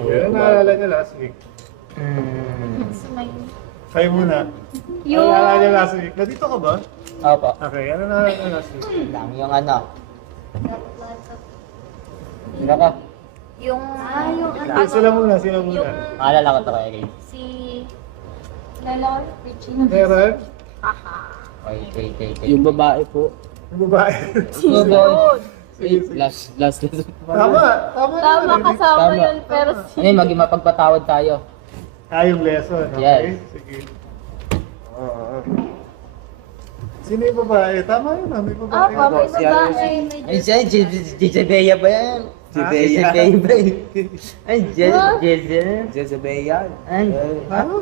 Ano naalala niyo last week? Kayo muna. Ano naalala niyo last week? Nandito ka ba? Opo. Okay, ano naalala niyo last week? Lang yung ano. Sino ka? Yung Sila muna, sila muna. Yung Maalala ko to kay si Lelon Richie. Meron? Okay. Yung babae po. Yung babae. Last. Tama Tama naman. kasama Tama. yun, pero Ano yun, maging mapagpatawad tayo. Yung lesson, okay? Yes. Sige. Oo. Sino yung babae? Tama yun, may babae. may Si babae, Ay, siya, DJ Bea ba yan? Ah, DJ Bea ba yun? Ay, Jezebel. Jezebel. Ay, Ano?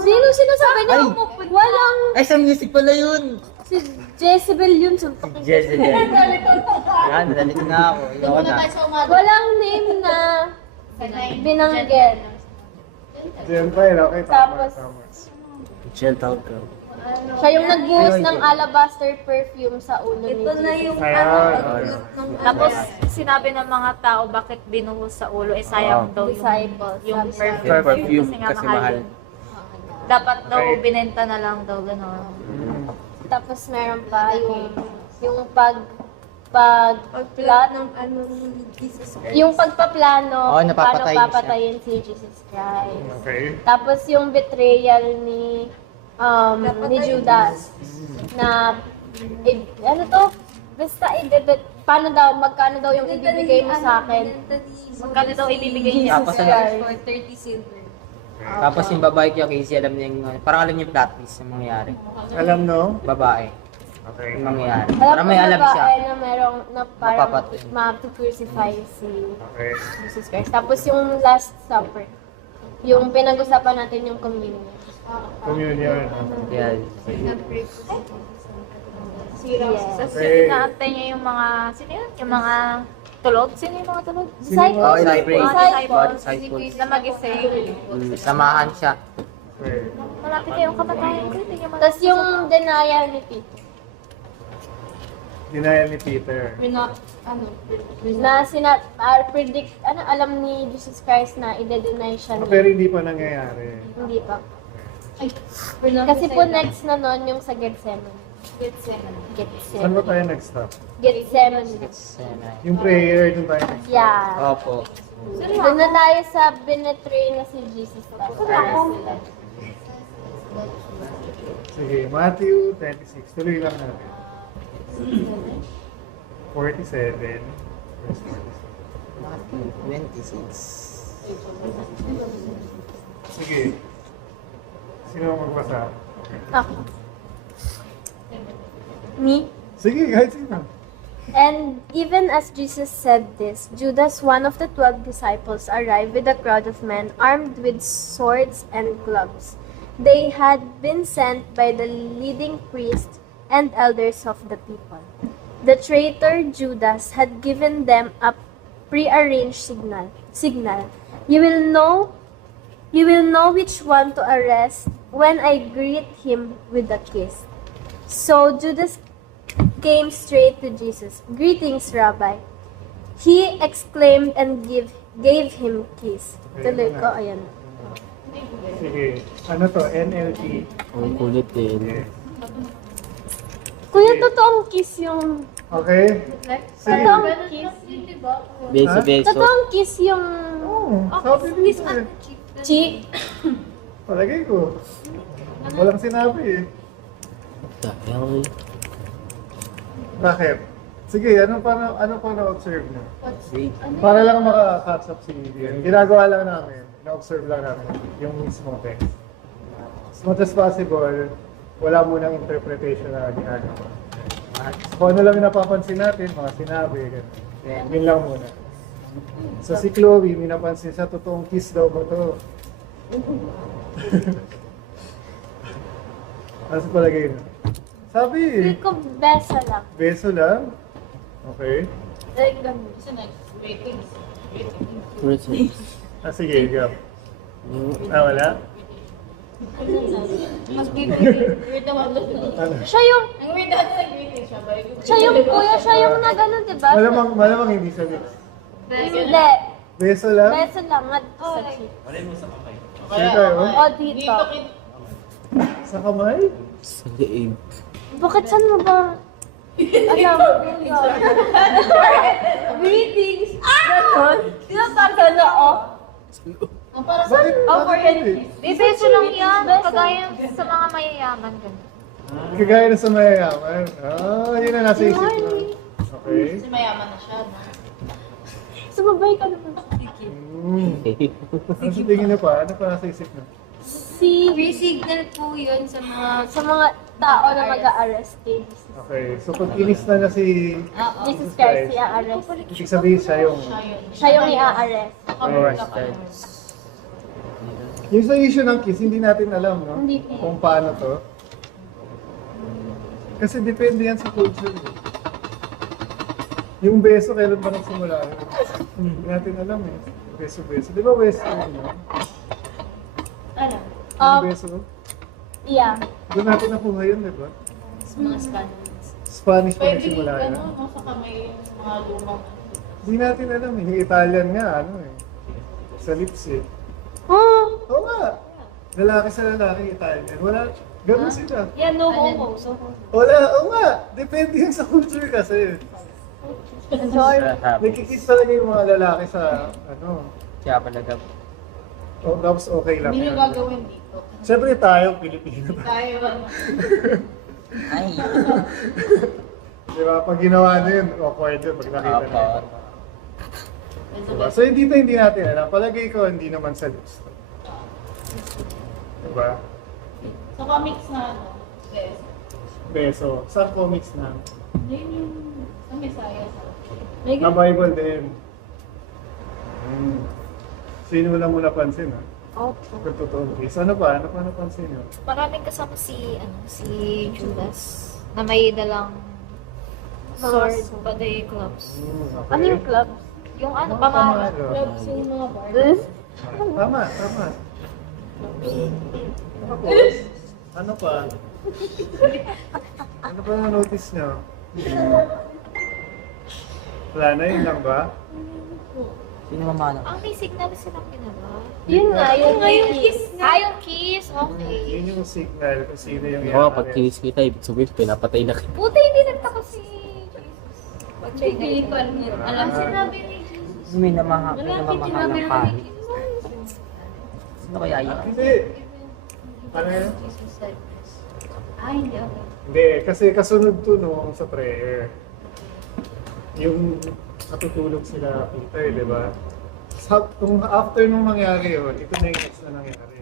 Sino sinasabi niya? Ay. Walang, ay, sa music pala yun. si Jezebel yun. Suntok Jezebel. Yan, nalito na ako. Ayoko na. Walang name na binanggit. Gentile, okay? Tama, Tapos- tama. Gentle girl. Siya yung nag-use ng alabaster perfume sa ulo ni Ito na Jesus. yung Ayan. Tapos sinabi ng mga tao bakit binuhos sa ulo, eh sayang daw Disciples. yung Sabi perfume, Perfume kasi mahal. yun. Dapat daw Okay. binenta na lang daw gano'n. Tapos meron pa yung pagplot ng ano ni Jesus Christ. yung pagpaplano Oo, kung paano napapatayin siya. papatayin si Jesus Christ. Okay. Tapos yung betrayal ni Judas na ano to? Basta paano daw, magkano daw yung ibibigay mo sa akin? Magkano daw ibibigay niya? Tapos Jesus ano? Christ. For 30 silver. Tapos yung babae kaya Casey, alam niya yung, parang alam niya yung plot twist yung mangyayari. Alam no? Babae, Okay. yung mangyayari. Alam Parang ko may alam siya. babae na merong na parang Mapapatay. ma-crucify si Okay. Jesus Christ. Tapos yung Last Supper, yung pinag-usapan natin yung communion. Communion. Yan. Yes. Tapos Okay. inaantay niya yung mga, sino yun? Yung mga tulog? Sino yung mga tulog? Disciples. Oh, disciples. Mga disciples. Disciples. Na mag-isay. Samahan siya. Okay. Malapit kayong kamatayan ko. Hindi niya Tapos yung denial ni Peter. Denial ni Peter. Na predict, alam ni Jesus Christ na i-deny siya Oh, ni, pero hindi pa nangyayari. hindi pa. Kasi po next na nun yung sa Gethsemane. Saan ba tayo nag-stop? Gethsemane. Yung prayer, dun tayo nag-stop. Yeah. Opo. Doon na tayo sa binetray na si Jesus. Sige, Matthew 26. Tuloy lang natin. 47. Verse 26. 46. Sige. Sino ang magbasa? Ako. Me? Sige, kahit sino. And even as Jesus said this, Judas, one of the 12 disciples, arrived with a crowd of men armed with swords and clubs. They had been sent by the leading priests and elders of the people. The traitor Judas had given them a prearranged signal. You will know which one to arrest when I greet him with a kiss. So Judas came straight to Jesus. Greetings, Rabbi. He exclaimed and gave him kiss. Tuloy ko, ayan. Sige. Ano to? NLT. Ang kulit eh. Yes. Kuya, totoong kiss yung... Okay? Sige. Totoong kiss. Beso. Totoong kiss yung... Oh, sabi dito eh. Cheek. Palagay ko. Walang sinabi eh. The hell? Bakit? Sige, ano pa na-observe niyo? Para lang maka-catch up si Ian. Ginagawa lang namin, na-observe lang namin yung mismo text. As much as possible, wala munang interpretation na ginagawa. Kung ano lang yung napapansin natin, mga sinabi, ganun. Yun lang muna. So si Chloe, may napansin siya, totoong kiss daw ba to? Ano sa palagay na? Sabi eh, Feel ko besa lang. beso lang. Okay. Like, ganun. Sige, go. Wala? Ano? Siya yung... Siya yung kuya, siya yung nagano, diba? Malamang hindi sabi. Hindi. Beso lang? Beso lang at sa cheek. Sino tayo? O dito. Sa kamay? Sa leeg. Bakit saan mo ba? Alam mo. Greetings. Ganon. Tinatagal na Bakit? Bakit? Bebeso lang yan. Kagaya sa mga mayayaman. Ganun. Kagaya na sa mayayaman. Yun na nasa isip mo. Okay. Sumabay ka naman. Ano sa tingin na pa? Ano pa nasa isip mo? Free signal po yun sa mga tao na mag-a-arrest kay Jesus. Okay. So pag inis na si Jesus Christ, i-a-arrest. ibig sabihin siya yung... Siya yung i-a-arrest. Arrested. Yung sa issue ng kiss, hindi natin alam, no? Hindi po. Kung paano to. Kasi depende yan sa culture. Yung beso, kailan ba nagsimula? Hindi natin alam eh. Beso-beso. Di ba beso yun, no? Ano? Yung beso? Yeah. Doon natin nakuha yun, di ba? Mga Spanish. Spanish pa nagsimula yun. Sa kamay yung mga lumang. Hindi natin alam eh. Yung Italian nga, ano eh. Sa lips eh. Oh! Oo nga. Lalaki sa lalaki, Italian. Wala. Ganun sila. Yeah, no homo. So, Wala. Oo nga. Depende yan sa culture kasi. sorry. Nagkikis talaga yung mga lalaki sa, ano. Kaya pala Oh, tapos okay lang. Hindi nyo gagawin dito. Siyempre tayo, Pilipino. Tayo, Ay. Di ba? Pag ginawa na yun, awkward yun pag nakita na yun. Apa. Diba? So hindi natin alam. Palagay ko, hindi naman sa lips. Diba? sa comics na ano, yes. Beso. Sa comics na. Yun yung sa Messiah. Na Bible din. Sino mo lang mo napansin, ha? Opo. Kung totoo. Case. Ano pa? Ano pa napansin nyo? Maraming kasama si Judas na may dalang sword, paday clubs. Okay. Ano yung club? Yung ano, Pamalo. pamalo. Yung mga bar. Tama, tama. Tapos, ano pa? Ano pa na-notice nyo? Wala na, yun lang ba? Sino mamana? May signal silang ginawa. Yun nga, yung kiss nga. Yung kiss, okay. Yun yung signal kung sino yung Oo, pag kinis kita, ibig sabihin, pinapatay na kita. Buti hindi nagtaka si Jesus. alam Sinabi ni Jesus. May namahal ng pangit. Sino kaya yun? Hindi. Ano yun? Jesus said this. Hindi ako. Hindi, kasi kasunod to no, sa prayer. Yung natutulog sila Peter, di ba? Kung after nung nangyari yun, ito na yung next na nangyari.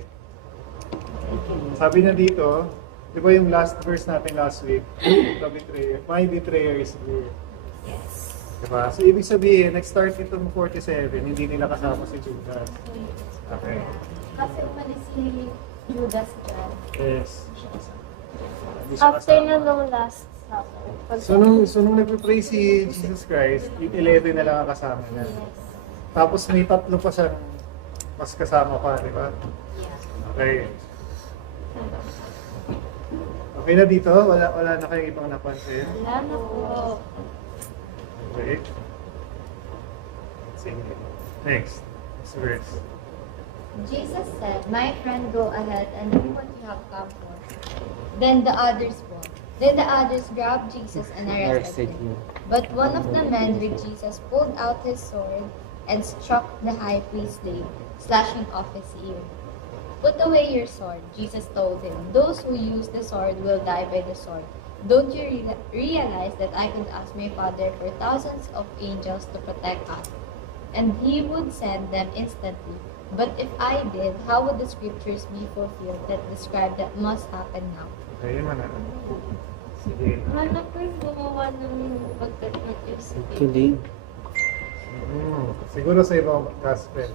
Sabi na dito, di ba yung last verse natin last week, the betrayer, my betrayer is here. Yes. Diba? So ibig sabihin, nag-start itong 47, hindi nila kasama si Judas. Okay. Kasi umalis si Judas dyan. Yes. Hindi siya After kasama. na nung last supper. So nung nagpipray si Jesus Christ, yung 11 na lang ang kasama niya. Tapos may tatlo pa siyang mas kasama pa, di ba? Okay. Okay na dito? Wala na kayong ibang napansin? Wala na po. Okay. Sige. Next. Next verse. Jesus said, "My friend, go ahead and do what you have come for." Then the others grabbed Jesus and arrested him. But one of the men with Jesus pulled out his sword and struck the high priest's leg, slashing off his ear. "Put away your sword," Jesus told him. "Those who use the sword will die by the sword. Don't you realize that I could ask my Father for thousands of angels to protect us, and He would send them instantly? But if I did, how would the scriptures be fulfilled that describe that must happen now?" Okay, yun na. Sige. Hanap ko yung gumawa ng pagkat-notice. Kilig. Siguro sa ibang gospel,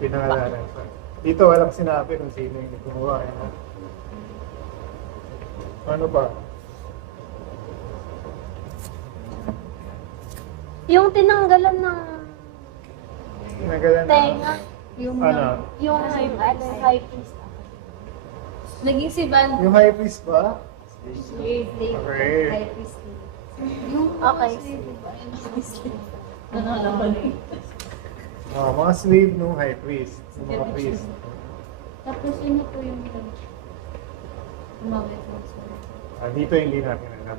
pinangalanan pa. Dito walang sinabi kung sino yung gumawa. Ano ba? Yung tinanggalan ng Pinangalanan. tenga. Yung Ano? yung high priest. Naging si Van. Yung high priest ba? Okay. Okay. Mga slave nung high priest, ng mga priest. Tapos yun na po yung umawit ng sword. Dito hindi natin alam.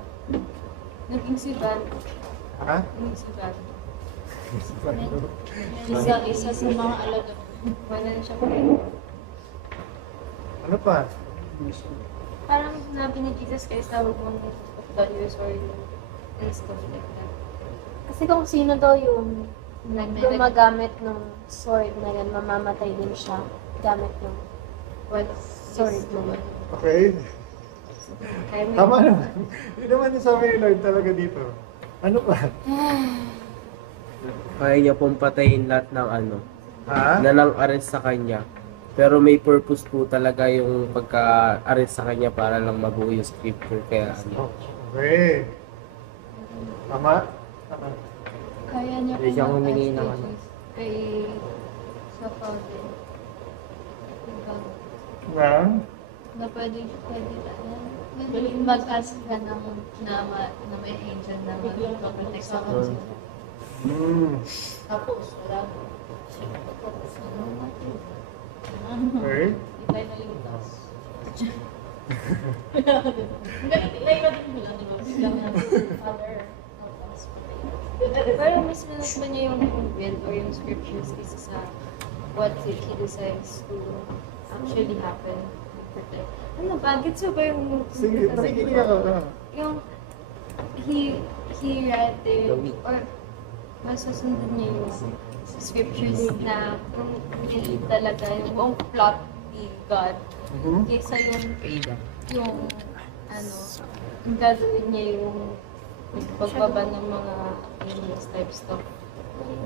Naging si Val. Ha? Naging si Val. Isa sa mga alaga. Wala na siya kayo. Ano pa? Parang sinabi ni Jesus kayo sa huwag mong pagdal your sword and stuff like that. Kasi kung sino daw yung Nag-direct. gumagamit ng sword na yan, mamamatay din siya gamit ng What? sword na yan. Okay. Kaya may- Tama naman. Yun naman yung sabi ni Lord talaga dito. Ano pa? Kaya niya pong patayin lahat ng ano, Ha? na nang-arrest sa kanya. Pero may purpose po talaga yung pagka-arrest sa kanya para lang mabuo yung scripture. Kaya ano. Okay. Tama? Tama. Kaya niya Hindi siya pumunta humingi kay ng ano. Jesus, kay sa Father. Nang? Na pwede mag-ask ka na may angel na mag-protect sa kanila. Tapos, wala po. Okay. Itay na ligtas. Itay ka din mo lang, di ba? Biglang na, Father, help us. Pero mas minasma niya yung will or yung scriptures kaysa sa what if he decides to actually happen. Ano ba? Gets mo ba yung... Sige, nakikinig ako. Yung he rather or masusundan niya yung scriptures na kung really talaga yung buong plot ni God kaysa yung ano yung gagawin niya yung pagbaba ng mga aliens type stuff.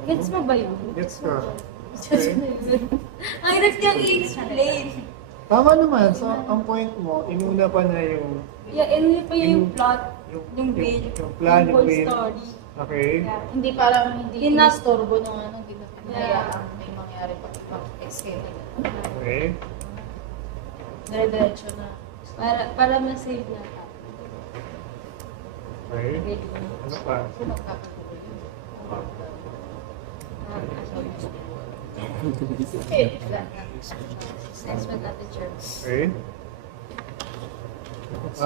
Gets mo ba yun? Gets ko. Okay. Ang hirap niyang i-explain. Tama naman. So, ang point mo, inuna pa na yung Yeah, and pa yung plot, yung will, yung plan, yung whole will. story. Okay. Hindi parang hindi Ina- inistorbo nung ano, hindi na Yeah. pinayaan may mangyari pag-escape nila. Okay. Dire-diretso na. Para ma-save na. Okay. Really. Ano pa? Sino magkakagulo yun? Next one natin, Church. Okay.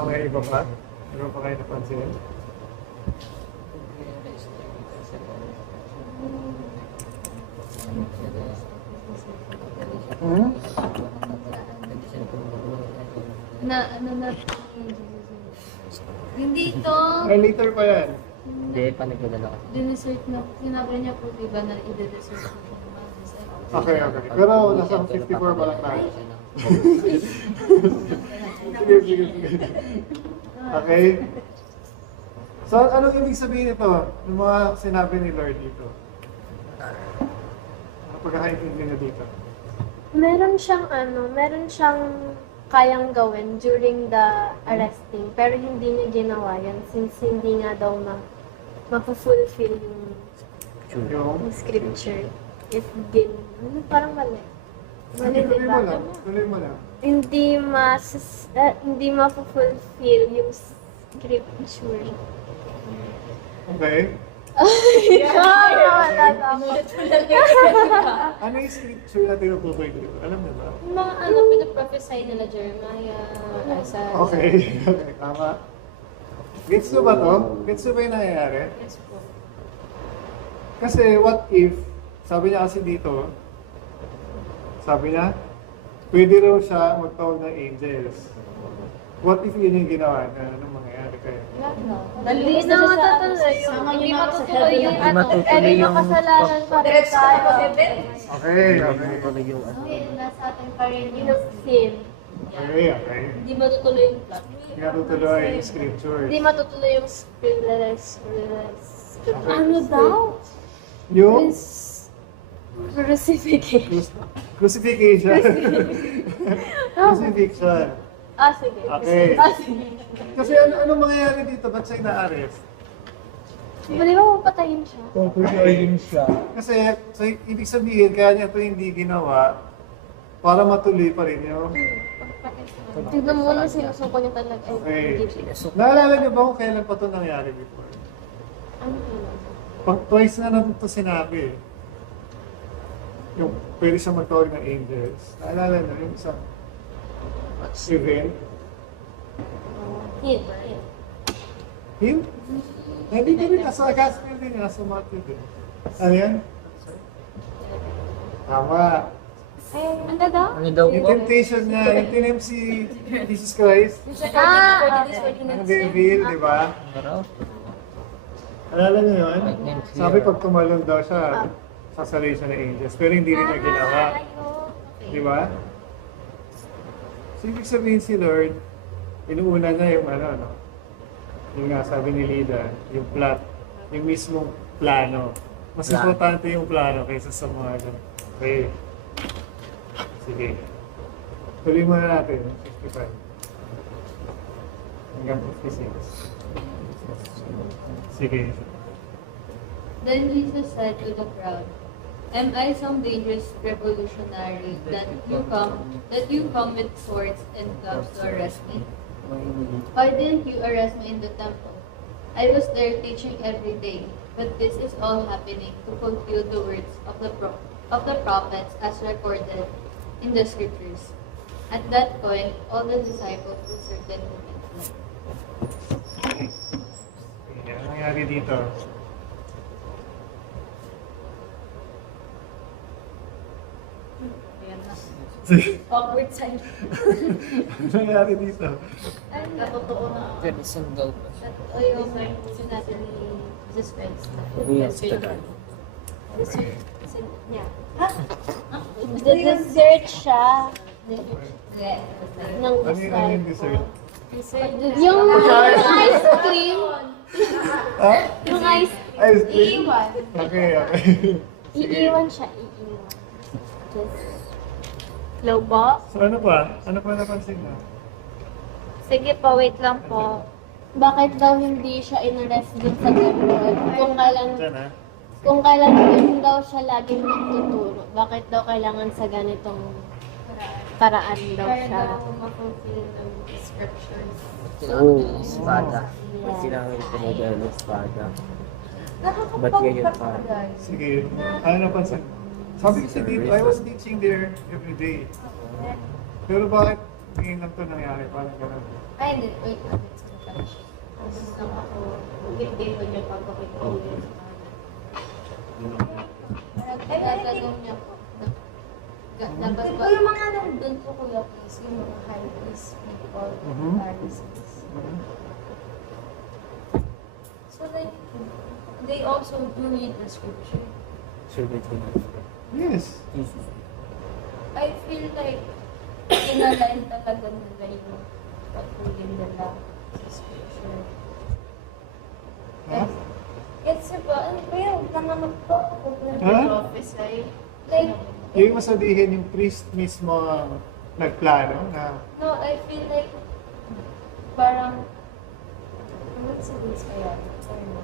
May iba pa? Meron pa kayo napansin? Hmm? Ano na, hindi to, Ay, later pa yan. Hindi, panagdadala ko. dinesert na, sinabi niya po diba na i-desert ko yung mga disciples. Okay, okay. Pero nasa 54 pa lang tayo. Sige, sige, sige. Okay. So, anong ibig sabihin nito? Yung mga sinabi ni Lord dito? Ano pagkakaintindi niyo dito? Meron siyang kayang gawin during the arresting, pero hindi niya ginawa yan since hindi nga daw ma-fulfill yung Yung... scripture. If parang mali. Mali, Tuloy diba? mo lang. Tuloy mo lang. Hindi ma-fulfill yung scripture. Okay. Tama. Ano yung scripture na tinutukoy dito? Alam niyo ba? Yung mga ano, pinaprophesy nila Jeremiah, Isaiah. Okay. Okay, tama. Gets nyo ba to? Gets nyo ba yung nangyayari? Yes po. Kasi what if, sabi niya kasi dito, sabi niya, pwede raw siya magtawag ng angels. What if yun yung ginawa na anong mangyayari kayo? Hindi na matutuloy yung, hindi matutuloy yung ano, any makasalanan pa rin tayo. Okay, okay. Okay, nasa atin pa rin yung Yung sin. Okay, okay. hindi matutuloy yung plot. Hindi natutuloy yung scripture. Hindi matutuloy yung scripture. Ano daw? Yung Crucifixion. crucifixion. Crucifixion. Sige. Okay. Sige. Kasi ano mangyayari dito? Ba't siya ina-arrest? Pwede ba mapatayin siya? Kasi, so, ibig sabihin, kaya niya ito hindi ginawa para matuloy pa rin yung... Tignan mo na sinusuko niya talaga. Okay. Hindi. Naalala niyo ba kung kailan pa ito nangyari before? Ano yun? Pag twice na ito sinabi. yung pwede siya magtawag ng angels. Naalala na yung isang event? Him. Him? Hindi ko rin nasa gospel din, nasa Matthew din. Ano yan? Tama. Ano daw? Ano daw Yung po? temptation niya, yung tinim si Jesus Christ, ang reveal, di ba? Ano raw? Alala niyo yun? Sabi pag tumalon daw siya, sasali siya ng angels, pero hindi rin niya ginawa. Di ba? So, ibig sabihin si Lord, inuuna na yung ano, no? Yung nga sabi ni Lida, yung plot, yung mismong plano. Mas Plano. importante yung plano kaysa sa mga ano. Okay. Sige. Tuloy muna natin, 55. Hanggang 56. Sige. Then Jesus said to the crowd, "Am I some dangerous revolutionary that you come with swords and clubs to arrest me? Why didn't you arrest me in the temple? I was there teaching every day, but this is all happening to fulfill the words of the prophets as recorded in the scriptures." At that point, all the disciples were certain to be. Ano nangyari dito? Awkward silence. Ano nangyari dito? Totoo na. Very soon daw po. Totoo yung sinabi ni Jesus Christ. Yes, tagal. Yeah. Dessert siya ng Ano yung dessert? Yung ice cream. Ha? Yung ice Ice cream? Okay, okay. iiwan siya. Just slow po. So ano pa? Ano pa napansin mo? Sige po, wait lang po. Bakit daw hindi siya inarrest dun sa ganun? Diyan ha? Kung kailan dun daw siya laging nagtuturo, bakit daw kailangan sa ganitong paraan daw Para siya? daw ma-fulfill ng scriptures. Oo. Espada. Kailangan ko mag-ano, espada. Ba't Nakakapagod ganyan ka pa? guys. Sige. Ano napansin? Sabi kasi dito, I was teaching there every day. Pero bakit ngayon lang ito nangyari? Parang gano'n. Ay, hindi. Wait lang. Tapos lang ako. Bigay ko niya pagpapit ko ulit. Gaganon niya po. Dapat ba? Yung mga nandun po kuya, please. Yung mga high priest people, Pharisees. So like, they also do read the scripture. Survey ko na. Yes. I feel like inalign talaga nila yung patuloy nila sa scripture. Ha? It's about, ano ba yun? Nanganap po ako Ha? prophesy. Like, Ibig mo sabihin yung priest mismo ang nagplano na no, I feel like parang what's this kaya? Or no?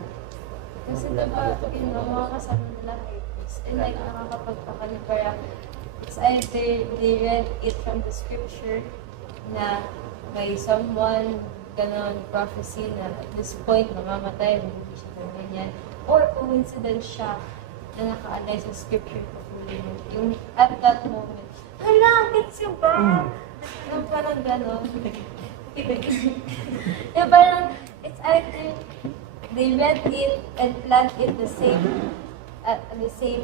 Kasi diba, you know, mga kasama nila high priest. And like, nakakapagpakalit parang it's either they read it from the scripture na may someone ganon prophecy na at this point mamamatay, hindi siya ganyan. Or coincidence siya na naka-align sa scripture yung at that moment. Hala, gets you ba? Yung parang ganon. Yung parang, it's either they read it and planned it the same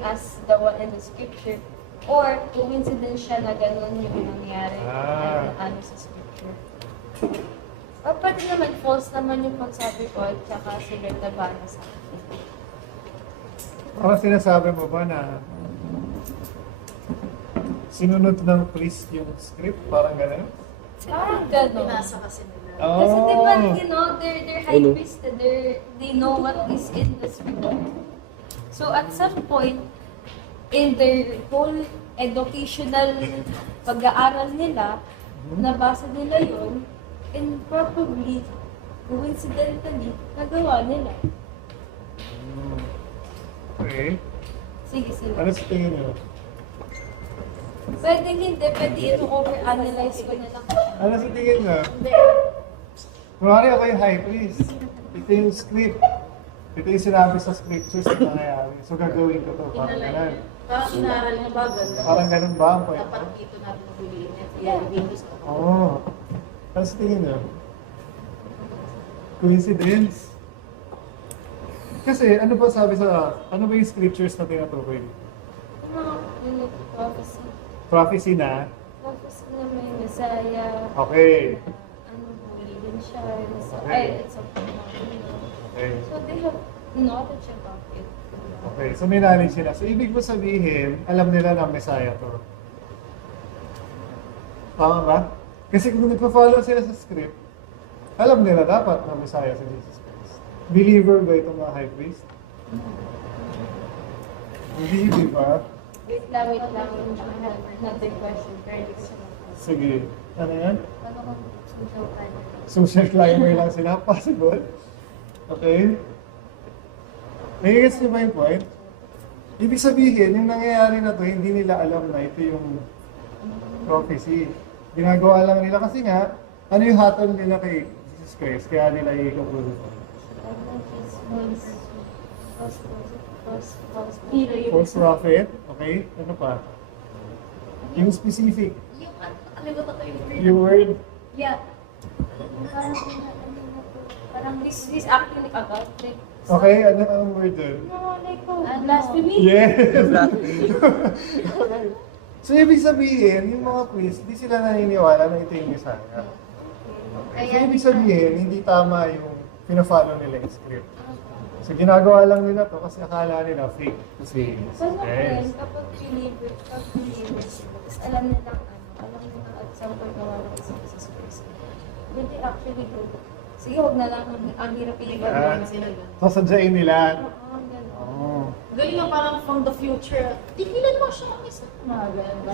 as the one in the scripture, or coincidence siya na ganon yung nangyari na ano sa scripture. Or pwede naman, false naman yung pagsabi ko at saka sila nabana sa akin. Ako sinasabi mo ba na sinunod ng priest yung script? Parang gano'n? Parang ganon. Oh. Kasi diba, you know, they're high priest, they know what is in the scripture. So at some point, in their whole educational pag-aaral nila, nabasa nila yun, and probably, coincidentally, nagawa nila. Okay. Sige, sige. Ano sa tingin mo? Pwede hindi, pwede ito over-analyze ko na lang. Ano sa tingin mo? Hindi. Kunwari ako yung high priest. Ito yung script. Ito yung sinabi sa scriptures na nangyayari. So gagawin ko to. Parang gano'n. Parang inaral niya ba, ganda. Parang ganun ba ang point? Dapat dito natin huliin niya. Kaya ibigay sa Oo. Tapos tingin nyo. Coincidence. Kasi ano ba sabi sa, ano ba yung scriptures na tinutukoy? Yung mga prophecy. Prophecy na, Prophecy na may Messiah. okay. Ano, huli din siya. Okay. Ay, it's something about Okay. So they have knowledge about it. Okay, so may knowledge sila. So ibig mo sabihin, alam nila na Messiah to. Tama ba? Kasi kung nagpa-follow sila sa script, alam nila dapat na Messiah si Jesus Christ. Believer ba itong mga high priest? Hindi, di ba? Wait lang. Another question. Pero hindi ko siya mapasok. Sige. Ano yan? Ano kung social time? Social climber lang sila. Possible. Okay? Nagigets niyo ba yung point? Ibig sabihin, yung nangyayari na to, hindi nila alam na ito yung prophecy. Ginagawa lang nila kasi nga, ano yung hatol nila kay Jesus Christ, kaya nila i-conclude. False prophet, okay? Ano pa? Yung specific, Yung nakalimutan ko yung word. yung word, Yeah. Parang this actually about like okay? Ano ang word dun? like blasphemy. Yes! Okay. So, ibig sabihin, yung mga priest, di sila naniniwala na ito yung Messiah. So, ibig sabihin, hindi tama yung pina-follow nila yung script. So, ginagawa lang nila to kasi akala nila fake. Kasi, Paano yes. kapag believers, tapos alam nila at some point na wala si Jesus Christ. But they actually do. Sige, huwag na lang. Ang hirap Ah, i-gawin. sila ganun. sasadyain nila. Oo, gano'n. Oh. Galing nga parang from the future. Tigilan mo siya ang isa. Mga ganun ba?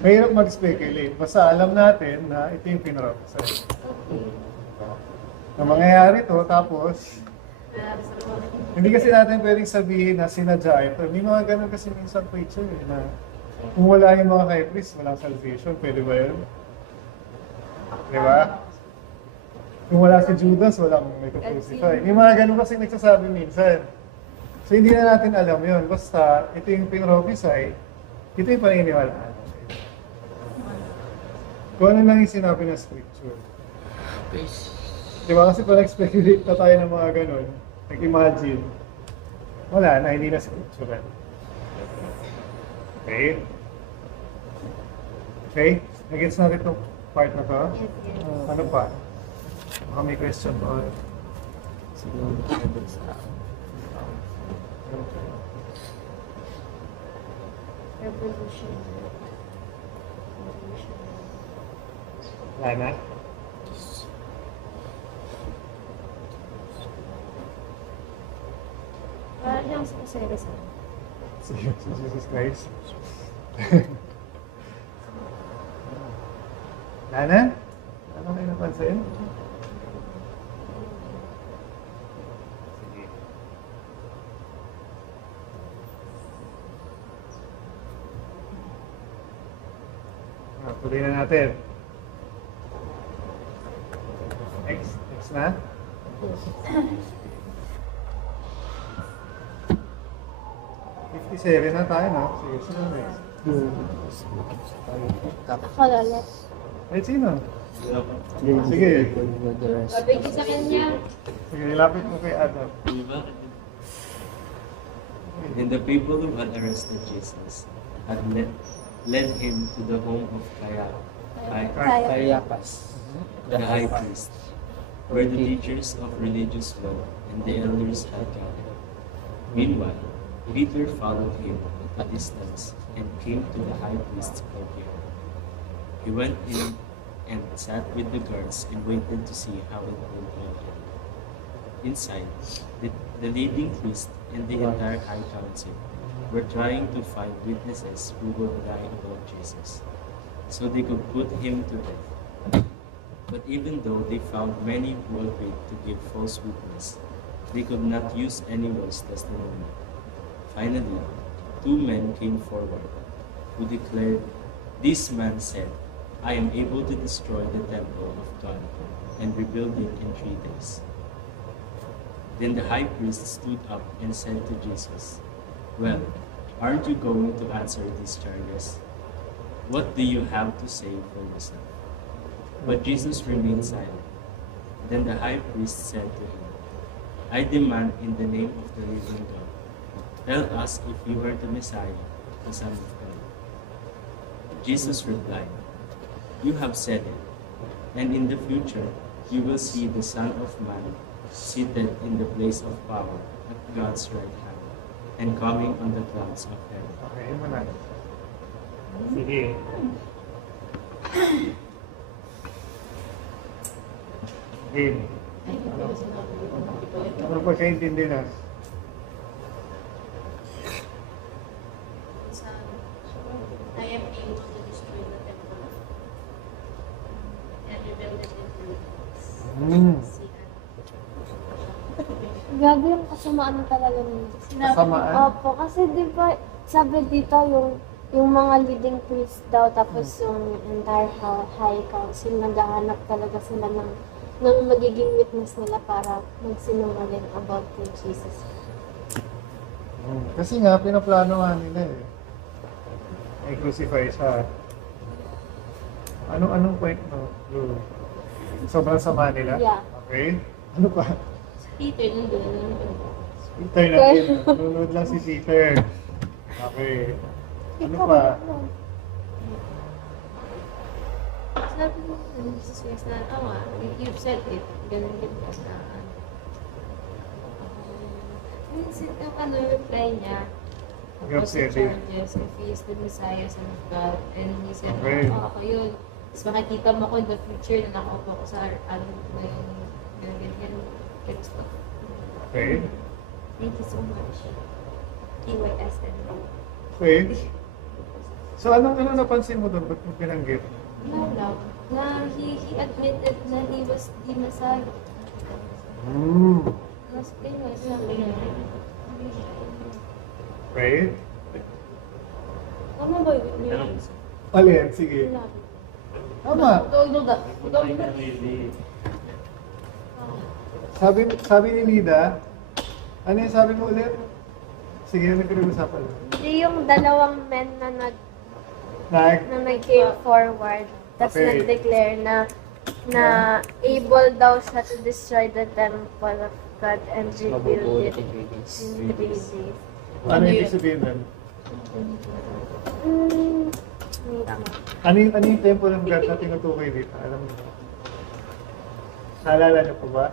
Mahirap mag-speculate. Basta alam natin na ito yung pinrophesy. Okay. Na mangyayari to, tapos, hindi kasi natin pwedeng sabihin na sinadya ito. May mga ganun kasi minsan preacher eh, na kung wala yung mga high priest, walang salvation. Pwede ba yun? Di ba? Kung wala si Judas, walang may crucify. May mga ganun kasi nagsasabi minsan. So hindi na natin alam yun. Basta, ito yung pinrophesy, ito yung paniniwalaan. Kung ano lang yung sinabi ng scripture. Di ba? Kasi kung nag-speculate na tayo ng mga ganun, nag-imagine, wala na, hindi na scriptural. Okay? Okay? Nag-gets natin itong part na to? Ano pa? Baka may question pa. Revolution. Wala na? Parang lang sa kasayasa. Si Jesus Christ. Wala na? Ano kayo napansin? Sige. Tuloy na natin. Next na? $57 na tayo, no? Sige, sino next? Kalala. Eh, sino? Sige. Pabigay sa kanya. Sige, lapit mo kay Adam. And the people who had arrested Jesus had led him to the home of Caiaphas. the high priest, where the teachers of religious law and the elders had gathered. Meanwhile, Peter followed him at a distance and came to the high priest's courtyard. He went in and sat with the guards and waited to see how it would end. Inside, the leading priest and the entire high council were trying to find witnesses who would lie about Jesus, so they could put him to death. But even though they found many who agreed to give false witness, they could not use anyone's testimony. Finally, two men came forward who declared, "This man said, I am able to destroy the temple of God and rebuild it in 3 days." Then the high priest stood up and said to Jesus, "Well, Aren't you going to answer these charges? What do you have to say for yourself? But Jesus remained silent. Then the high priest said to him, I demand in the name of the living God, tell us if you are the Messiah, the Son of God. Jesus replied, you have said it, and in the future you will see the Son of Man seated in the place of power at God's right hand, and coming on the clouds of heaven. Okay, yun muna. Sige. Game. Ano pagkaintindi na? I am able to destroy the temple of God and rebuild it in 3 days. Hmm. Grabe yung kasamaan talaga nun. Kasamaan? Opo, kasi di ba, sabi dito yung mga leading priest daw, tapos yung entire high council, naghahanap talaga sila ng magiging witness nila para magsinungaling about kay Jesus. Kasi nga, pinaplano nga nila eh. May crucify siya. Anong point mo? Blue? Sobrang sama nila? Yeah. Okay. Ano pa? Peter, nandun. Peter na din. Nunod lang si Peter. Okay. Ano pa? Sabi mo, Jesus Christ na, you've said it. Ganun din ka na. Yung reply niya, You've opposite said it. charges, if he is the Messiah, Son of God, and he said, Okay. ako yun. Tapos makikita mo ko in the future na nakaupo ko sa, na yung, ganyan, stuff. Okay. Thank you so much. TYS and Okay. So anong napansin mo doon? Ba't mo pinanggit? Wala. Na he admitted na he was the Messiah. Mas famous na Okay. Tama ba yun? Alin? Sige. Tama. Sabi ni Lida, ano yung sabi mo ulit? Sige, nagkakausapan. Hindi yung dalawang men na nag-came forward, tapos Okay. nag-declare na able daw siya to destroy the temple of God and rebuild it in 3 days. Ano yung sabihin nun? Wait lang. Ano yung temple ng God na tinutukoy dito? Alam mo ba? Naalala niyo po ba?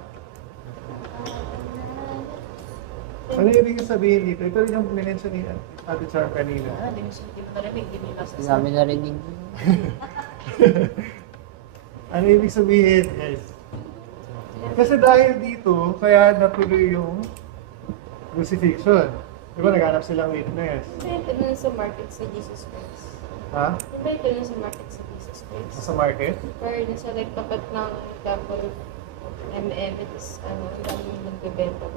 Ano yung ibig sabihin dito? Ito rin yung minention ni Ate Char kanina. Hindi mo narinig, hindi mo Hindi namin narinig. Ano ibig sabihin, guys? Kasi dahil dito, kaya natuloy yung crucifixion. Di ba naghanap silang witness? Hindi ito sa market sa Jesus Christ. Ha? Hindi ito sa market sa Jesus Christ. Sa market? Or nasa like tapat ng temple MM, it is ang dami yung nagbebenta.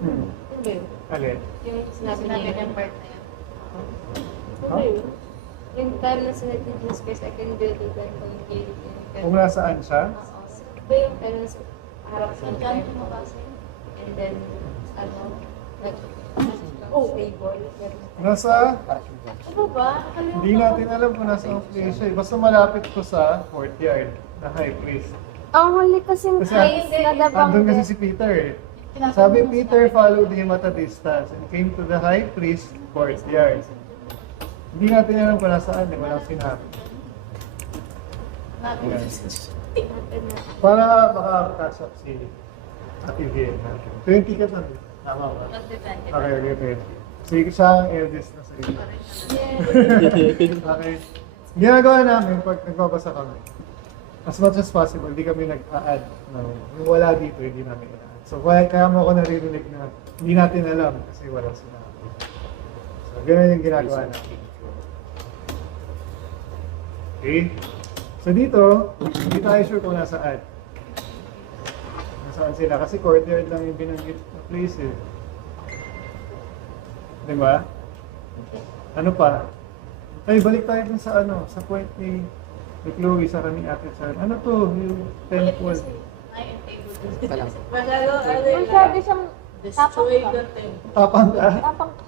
Ano ba yun? Alin? Yung sinabi niya yung part na yan. Ano Ha? ba yun? Yung time na sinabi ni Jesus Christ, I can build it and communicate it. Kung nasaan siya? Ba yung pero sa harap ng temple. And then, table. Nasa? Ano ba? Hindi natin alam kung nasa ang place siya. Basta malapit ko sa courtyard na high priest. Ang huli kasing Kasi place na andun kasi nabanggit. si Peter eh. Sabi Peter followed him at a distance and came to the high priest courtyard. Hindi natin alam kung nasaan eh. Walang sinabi. Yan. Para maka-catch up si Ate Vien natin. 20 ka na. Tama ba? Okay, okay. Sige, siya ang eldest na sa inyo. Okay. Ginagawa namin pag nagbabasa kami, as much as possible, hindi kami nag-a-add. No? Yung wala dito, hindi namin i-add. So, kaya mo ako naririnig na hindi natin alam kasi wala sinabi. So, ganun yung ginagawa namin. Okay? So, dito, hindi tayo sure kung nasaan. Nasaan sila? Kasi courtyard lang yung binanggit na place eh. Di ba? Ano pa? Ay, balik tayo dun sa sa point ni Chloe sa kami Ate Chan. Ano to? Yung temple. Masyado siyang tapang Destroy ka. the temple. Tapang ka? Tapang ka.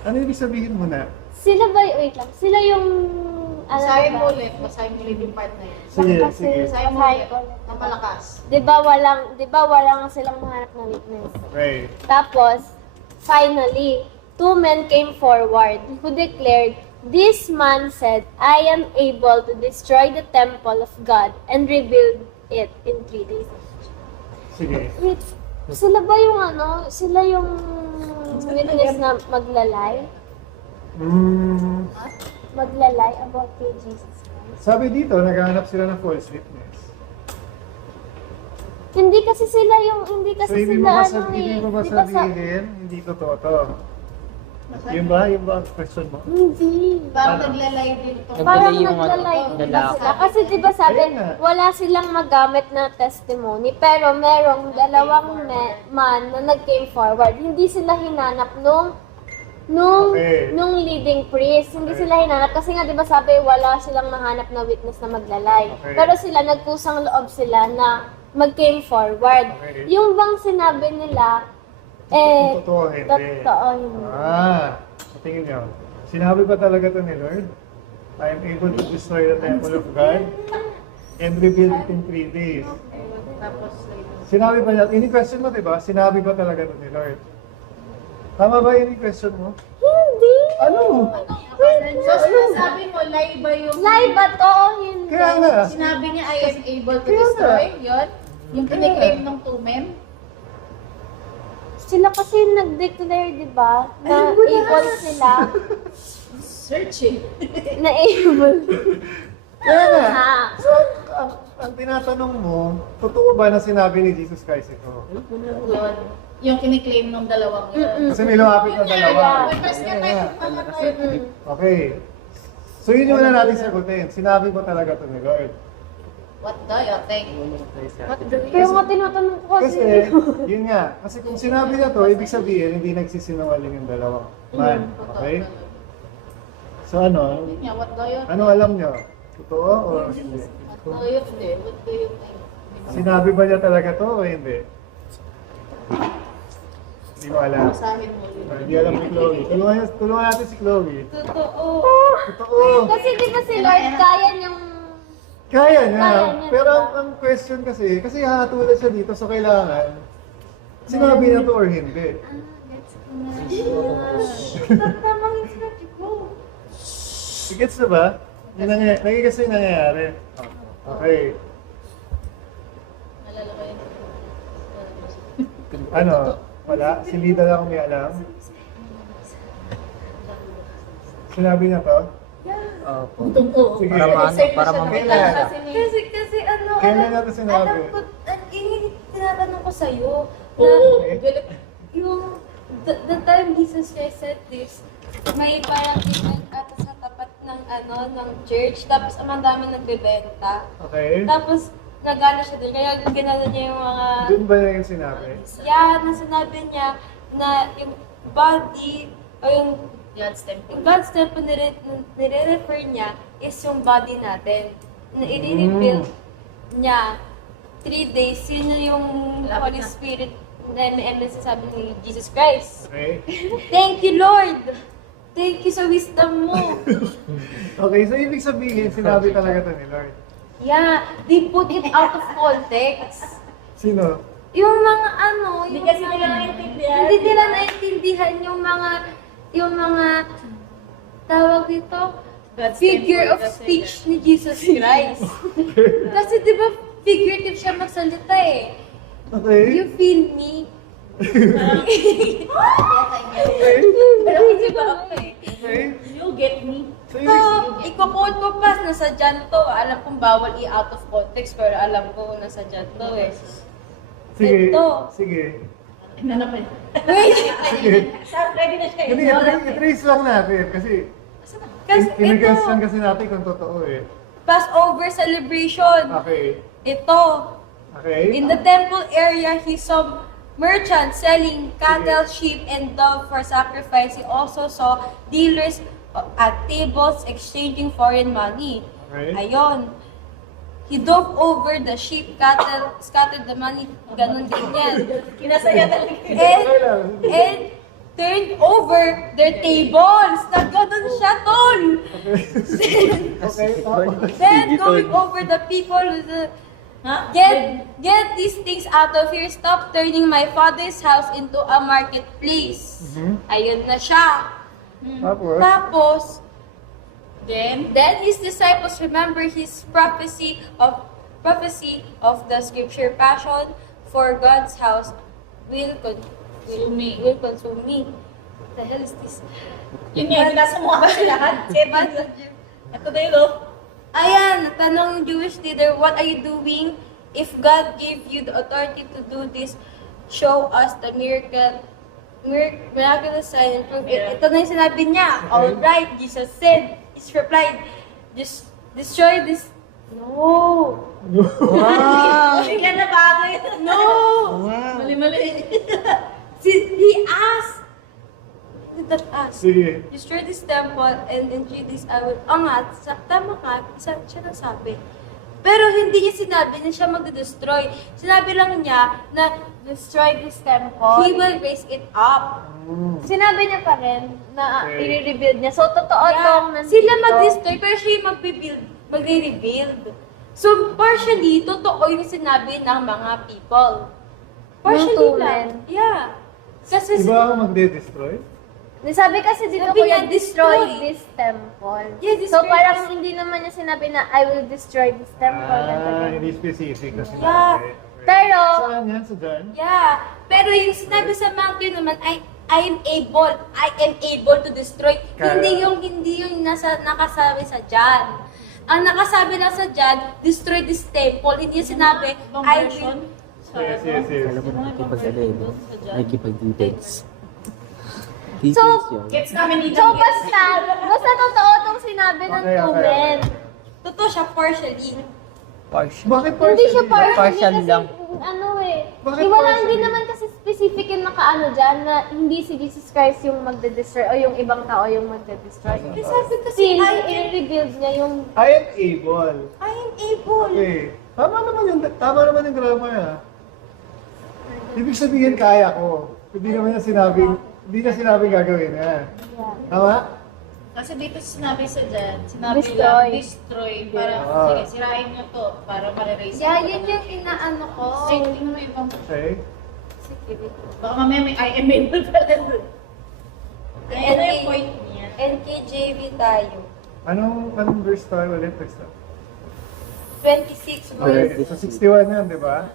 Ano ibig sabihin mo na? Sila ba, wait lang, sila yung, ano Basahin mo ba? ulit. Basahin mo ulit yung part na yun. Sige, Kasi, sige. Basahin mo basahin ulit. ko ulit. Na malakas. Di ba walang silang mahanap na witness? Okay. Tapos, finally, two men came forward who declared, "This man said, I am able to destroy the temple of God and rebuild it in 3 days." Sige. Wait, sila ba yung sila yung witness na maglalay? Maglalay about kay Jesus Christ? Sabi dito, naghahanap sila ng false witness. Hindi kasi sila So, hindi mo ba, eh. hindi mo ba Di ba sa- sabihin, hindi totoo to? Yun ba? Yun ba ang question mo? Hindi. Parang naglalay din ito. Parang Naglalay yung naglalay din lalaki. sila. Kasi di ba sabi, Ayun nga. wala silang magamit na testimony, pero merong dalawang man na nag-came forward. Hindi sila hinanap Okay. nung leading priest. Hindi sila hinanap kasi nga di ba sabi, wala silang mahanap na witness na maglalay. Okay. Pero sila, nagkusang loob sila na mag-came forward. Okay. Yung bang sinabi nila, Totoo, hindi. totoo hindi. Tingin nyo. Sinabi ba talaga to ni Lord? I am able to destroy the temple of God and rebuild it in 3 days. Tapos, Sinabi ba niya, ini-question mo, di ba? Sinabi ba talaga to ni Lord? Tama ba yung question mo? Hindi! Ano? so sinasabi mo, lie ba yung... Lie ba to o hindi? Kaya nga. Sinabi niya, I am able to Kaya destroy. nga. Yun. Yung kiniklaim ng two men. Sila kasi nag-declare, di ba? Na able sila. Searching. Na able. Kaya nga. Ha? So, ang tinatanong mo, totoo ba na sinabi ni Jesus Christ ito? Yun. Yung kiniklaim ng dalawang yun. Kasi may lumapit na dalawa. First ka Kaya nga. tayo mga tayo. Okay. So yun yung una natin sagutin. Sinabi mo talaga to ni Lord. What do you think? Pero nga tinatanong ko kasi. Kasi, yun nga. Kasi kung sinabi na to, ibig sabihin, hindi nagsisinungaling yung dalawang man. Okay? So ano? Yun nga, what do you think? Ano alam nyo? Totoo o hindi? What do you think? What do you think? Sinabi ba niya talaga to o hindi? Hindi mo alam. Basahin mo ulit. Hindi alam ni Chloe. Tulungan natin si Chloe. Totoo. Totoo. Kasi di ba si Lord kaya niyang... Kaya niya. Kaya niya, Pero diba? ang question kasi hahatulan siya dito, so kailangan sinabi na to or hindi. Tamang instruct ko. Gets na ba? Nagigets na yung nangyayari. Okay. Nalala ko yun. Ano? Wala? Si Lida lang may alam? Sinabi niya to? Sige. Para Kailan? Kasi ano, Kailan natin sinabi? alam ko, tinatanong ko sa'yo, na Okay. yung, the time Jesus Christ said this, may parang event ata sa tapat ng ng church, tapos ang dami nagbebenta. Okay. Tapos, nagana siya din, kaya ginano niya yung mga, Doon ba niya yung sinabi? na sinabi niya na yung body, o yung God's temple. God's temple nire-refer niya is yung body natin. Na i-rebuild niya 3 days, yun yung Holy Spirit na sabi ni Jesus Christ. Okay. Thank you, Lord! Thank you sa wisdom mo. Okay, so ibig sabihin, sinabi talaga to ni Lord. Yeah, they put it out of context. Sino? Yung mga Hindi kasi nila naintindihan. Hindi nila naintindihan yung mga tawag dito, God's figure temple of kasi speech ni Jesus Christ. Kasi di ba figurative siya magsalita eh. Okay. You feel me? Pero hindi ba ako eh. Okay. You get me. So, So, iko-quote ko pa, nasa dyan to. Alam kong bawal i-out of context, pero alam ko nasa dyan to eh. sige. Ito. Sige. Ano naman? Wait! Sige. Ready na siya. Hindi, i-trace lang natin kasi Kasi kinag-question ito, kasi natin kung totoo eh. Passover celebration. Okay. Ito, Okay. in the temple area, he saw merchants selling cattle, sheep, and dove for sacrifice. He also saw dealers at tables exchanging foreign money. Okay. Ayon. He dove over the sheep, cattle, scattered the money. Ganon din yan. Kinasaya talaga. And turned over their tables. Nagganon siya, tol. Okay, tapos. Then going over the people, get these things out of here. Stop turning my father's house into a marketplace. Ayun na siya. Tapos. Tapos, then his disciples remember his prophecy of the scripture passion for God's house will consume me. The hell is this? Yun nga, nasa mukha kasi lahat. Ito na yun, oh. Ayan, tanong Jewish leader, what are you doing? If God gave you the authority to do this, show us the miraculous sign and prove it. Ito na yung sinabi niya. Alright, Jesus said, He replied, destroy this. No. Wow! Bigyan na bago yun. No. Mali-mali. He asked. Did that ask? Sige. Destroy this temple and in 3 days I will... Tama ka, siya nasabi. Pero hindi niya sinabi na siya mag-destroy. Sinabi lang niya na Destroy this temple. He will raise it up. Sinabi niya pa rin na Okay. i-rebuild niya. So, totoo tong nandito. Sila mag-destroy pero siya yung magre-rebuild. So, partially, totoo yung sinabi ng mga people. Partially Ng two lang. men. Yeah. Kasi Iba ang magde-destroy? Sabi kasi dito Sabi ko niya, yung destroy destroy. this temple. Yeah, So destroy parang this- hindi naman niya sinabi na I will destroy this temple. Hindi specific kasi Yeah. natin. Pero, Saan yan? Sa dyan? Yeah. Pero yung sinabi sa Matthew naman, I am able to destroy. Kaya- Hindi yung nakasabi sa John. Ang nakasabi lang sa John, destroy this temple. Hindi yung sinabi, I will... Yes, yes, yes. Alam mo, nakikipag-details. So, Gets namin dito. so basta totoo tong sinabi ng Okay, two okay, men. Totoo siya partially. Bakit Hindi siya partially? Partial kasi, lang. ano eh. Bakit Wala, partially? hindi naman kasi specific yung nakaano dyan na hindi si Jesus Christ yung magde-destroy o yung ibang tao yung magde-destroy. Kasi sabi kasi, Still, i-rebuild niya yung... I am able. I am able. Okay. Tama naman yung grammar ah. Ibig sabihin kaya ko. Hindi niya sinabing gagawin niya. Tama? Kasi dito sinabi sa dyan, sinabi Destroy. lang, destroy. Para, Ah. sige, sirain nyo to. Para ma-erase. Yeah, yun yung inaano ko. Ay, tingnan mo yung pang... Okay. Baka mamaya may I am able pala dun. Ay, ano yung point niya? NKJV tayo. Anong verse tayo ulit? Text na. 26 Okay, verse. so 61 yan, di ba?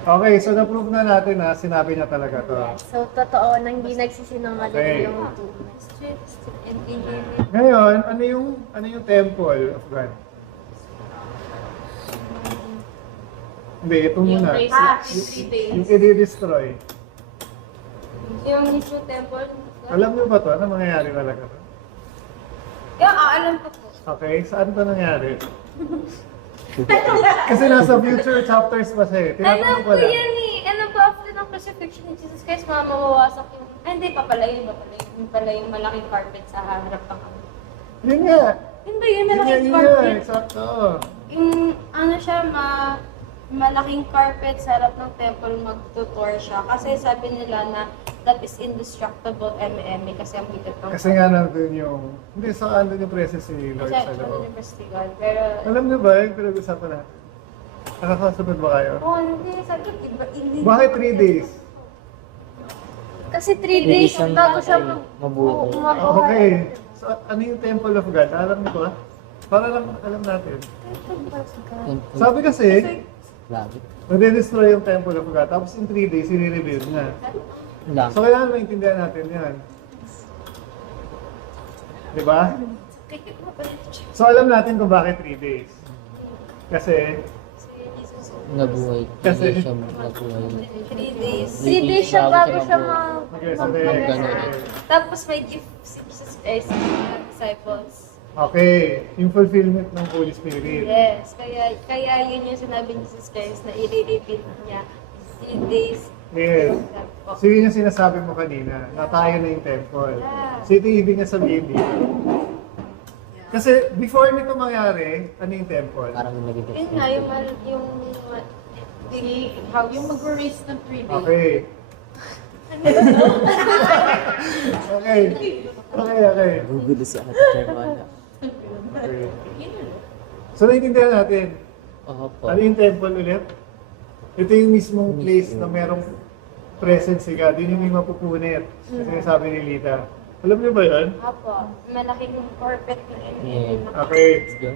Okay, so na-prove na natin na sinabi niya talaga to. So, totoo, nang hindi nagsisinungaling Okay. yung two men. NKJV. Ngayon, ano yung temple of God? Hindi, ito Yung muna. race, yung 3 days. Yung i-destroy. Yung mismo temple. Alam niyo ba to? Ano mangyayari talaga to? Yeah, alam ko po. Okay, saan to nangyari? Kasi nasa future chapters pa siya eh. Alam Tinatanong ko ko lang. yan eh. Alam ko after ng crucifixion ni Jesus Christ, mawawasak yung... Ay, hindi pa pala yun. Yung pala yung malaking carpet sa harap ng kami. Yun nga. Hindi, yung Yun nga, malaking yun nga. carpet. Eksakto. Yung ano siya, malaking carpet sa harap ng temple, magtutor siya. Kasi sabi nila na that is indestructible kasi ang bigat ng Kasi nga nandun yung... Hindi, saan nandun yung presence ni Lord Kasi sa ano loob. yung festival. Pero... Alam niyo ba yung pinag-usapan natin? Nakakasunod ba kayo? Oh, hindi. Sabi ko, hindi. Bakit 3 days? Kasi 3 days Isang bago siya mabuhay. mabuhay. Okay. So, ano yung temple of God? Alam niyo ba? Para lang alam natin. Sabi kasi, Grabe. nade-destroy yung temple of God. Tapos in 3 days, i-rebuild na. Lang. So, kailangan maintindihan natin yan. Diba? So, alam natin kung bakit 3 days. Kasi, Nabuhay. Kasi- Hindi siya nabuhay. 3 days. 3 days siya bago siya okay, so Tapos may gift si Jesus Christ sa mga disciples. okay, yung fulfillment ng Holy Spirit. Yes, kaya yun yung sinabi ni Jesus Christ na i-repeat niya 3 days. Yes. So, yun yung sinasabi mo kanina, na tayo na yung temple. So, ito yung ibig niya sabihin dito. Kasi, before nito mangyari, ano yung temple? Parang nagiging. Yun nga, yung Yung mag-raise ng 3 days. Okay. Okay. Okay. Gugulo si Ate Carmela. Okay. So, naiintindihan natin. Opo. Ano yung temple ulit? Ito yung mismong place na merong presence si God. Yun yung may mapupunit. Kasi sabi ni Lita. Alam niyo ba yun? Apo, malaking carpet na yun. Okay. Let's go.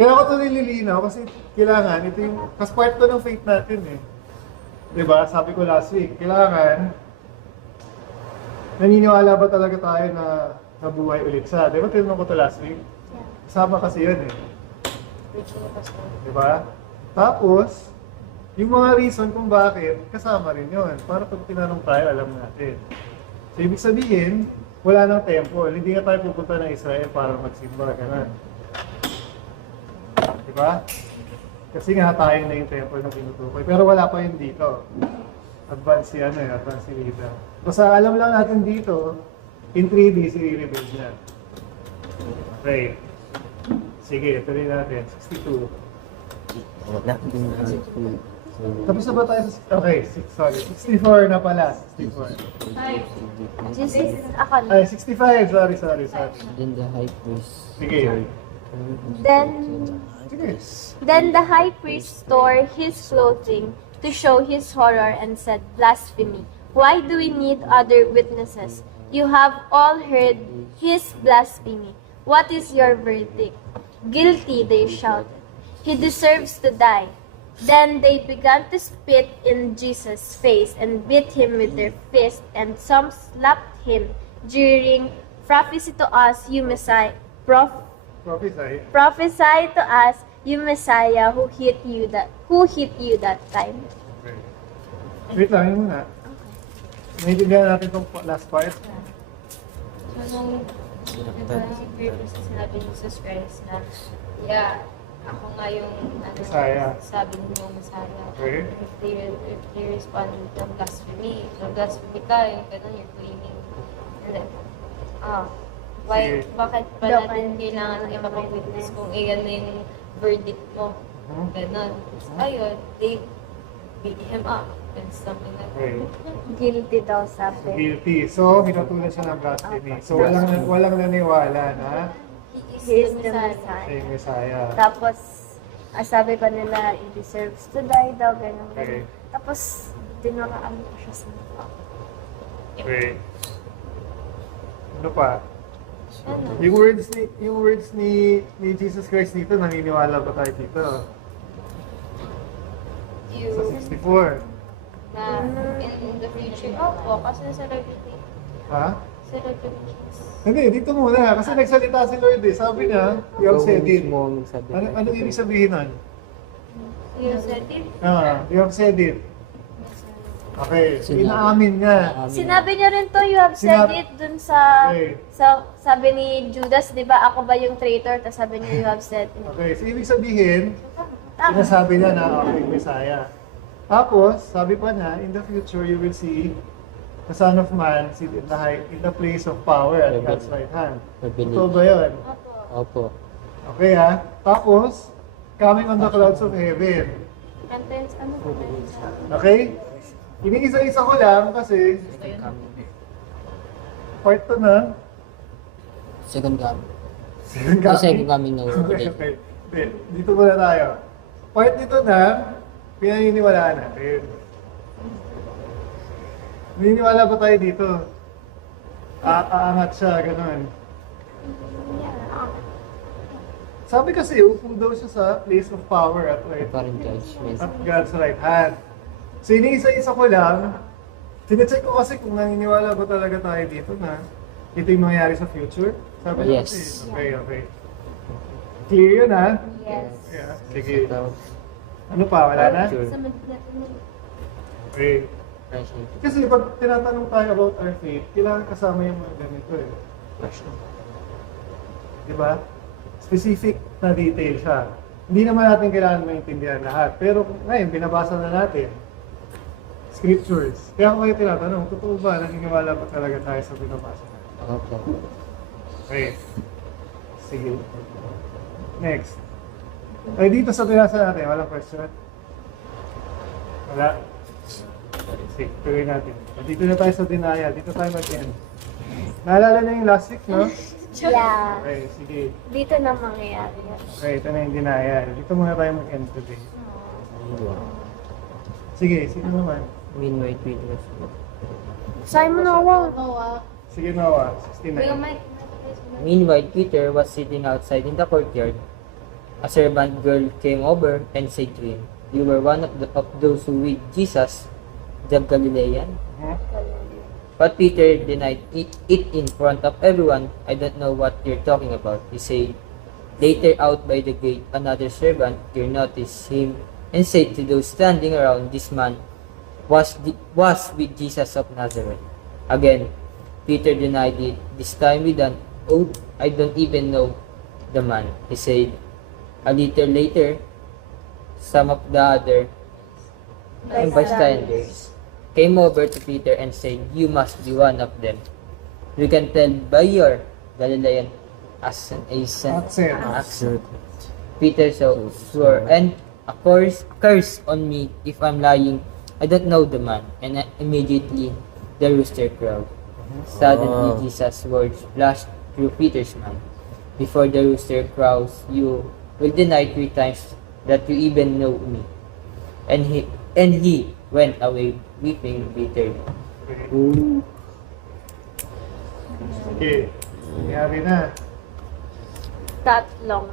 Kaya ako ito nililinaw kasi kailangan, ito yung, kas part to ng faith natin eh. Diba? Sabi ko last week, kailangan, naniniwala ba talaga tayo na nabuhay ulit siya? Diba tinanong ko to last week? Kasama kasi yun eh. Diba? Tapos, yung mga reason kung bakit, kasama rin yun. Para pag tinanong tayo, alam natin. So, ibig sabihin, wala nang temple. Hindi na tayo pupunta ng Israel para magsimba. Ganun. Diba? Kasi nga tayo na yung temple na tinutukoy. Pero wala pa yun dito. Advance si Lita. Basta alam lang natin dito, in 3D, i-reveal niya. Okay. Sige, tuloy natin. 62. Tapos na ba tayo sa... Okay, 64 na pala. 64. Jesus, ako na. Ay, 65. Sorry. Then the high priest. Sige. Then the high priest tore his clothing to show his horror and said, "Blasphemy! Why do we need other witnesses? You have all heard his blasphemy. What is your verdict?" "Guilty," they shouted. "He deserves to die." Then they began to spit in Jesus' face and beat him with their fists, and some slapped him, jeering, "Prophesy to us, you Messiah. Prophesy to us, you Messiah, who hit you that time." Okay. Wait lang, yun muna. Naiintindihan natin itong last part. So, nung purpose na sinabi ni Jesus Christ na, ako nga yung Messiah. sabi niyo Messiah. Okay. If they respond to blasphemy, so blasphemy ka, yung ganun, you're claiming. And then, Sige. bakit pa natin kailangan ng iba pang witness kung iyan na yung verdict mo? Ganun. Ayun, they beat him up and something like that. Okay. Guilty daw sabi. Guilty. So, hinutulan siya ng blasphemy. So, walang naniwala na He is the siya Messiah. yung Messiah. Tapos, sabi pa nila, he deserves to die daw, ganun. Okay. Tapos, dinuraan ko siya sa mukha. Okay. Ano pa? Ano? Yung words ni Jesus Christ dito, naniniwala ba tayo dito? Sa 64. Na in the future, opo, kasi sa Revelation. Ha? Sa Revelation. Hindi, dito muna. Kasi nagsalita si Lord eh. Sabi niya, you have said it. Ano ibig sabihin nun? You said it? You have said it. Okay, inaamin niya. Sinabi niya rin to, you have said Sinabi- it dun sa, Okay. sabi ni Judas, di ba, ako ba yung traitor? Tapos sabi niya, you have said it. Okay, so ibig sabihin, Tama. sinasabi niya na ako yung Messiah. Tapos, sabi pa niya, in the future you will see the Son of Man sit in the place of power at God's right hand. Totoo ba yun? Opo. Okay ha? Tapos, coming on the clouds of heaven. Contents, ano ba yun? Okay? Iniisa-isa ko lang kasi part 2 na. Second coming. Second Yung second coming na Okay. Hindi, dito muna tayo. Part nito na, pinaniniwalaan natin. Naniniwala ba tayo dito? Aangat siya, ganun. Sabi kasi, upo daw siya sa place of power at Parang judgment. God's right hand. So, iniisa-isa ko lang. Sinecheck ko kasi kung naniniwala ba talaga tayo dito na ito yung mangyayari sa future. Sabi niya Yes. kasi, okay. Clear yun ha? Yes. Yeah, sige. Ano pa? Wala na? Okay. Kasi pag tinatanong tayo about our faith, kailangan kasama yung mga ganito eh. Diba? Specific na detail siya. Hindi naman natin kailangan maintindihan lahat. Pero ngayon, binabasa na natin. Scriptures. Kaya ako kayo tinatanong, totoo ba? Naniniwala ba talaga tayo sa binabasa natin? Opo. Okay. Sige. Next. Ay, dito sa binasa natin, walang question? Wala? Sige, tuloy natin. Dito na tayo sa denial. Dito tayo mag-end. Naalala na yung last week, no? Yeah. Okay, sige. Dito na mangyayari yan. Okay, ito na yung denial. Dito muna tayo mag-end today. Sige, sino naman? Meanwhile, Peter was... Simon Noah. Sige, Noah. 69. Meanwhile, Peter was sitting outside in the courtyard. A servant girl came over and said to him, "You were one of those who with Jesus, the Galilean." But Peter denied it in front of everyone. "I don't know what you're talking about," he said. Later, out by the gate, another servant girl noticed him and said to those standing around, "This man was with Jesus of Nazareth." Again, Peter denied it, this time with an oath. "I don't even know the man," he said. A little later, some of the other bystanders came over to Peter and said, "You must be one of them. We can tell by your Galilean accent." Accent. Peter swore, "And a curse on me if I'm lying. I don't know the man." And immediately the rooster crowed. Suddenly Jesus' words flashed through Peter's mind. "Before the rooster crows, you will deny 3 times that you even know me." And he went away weeping bitterly. Sige. Nangyari na. Tatlong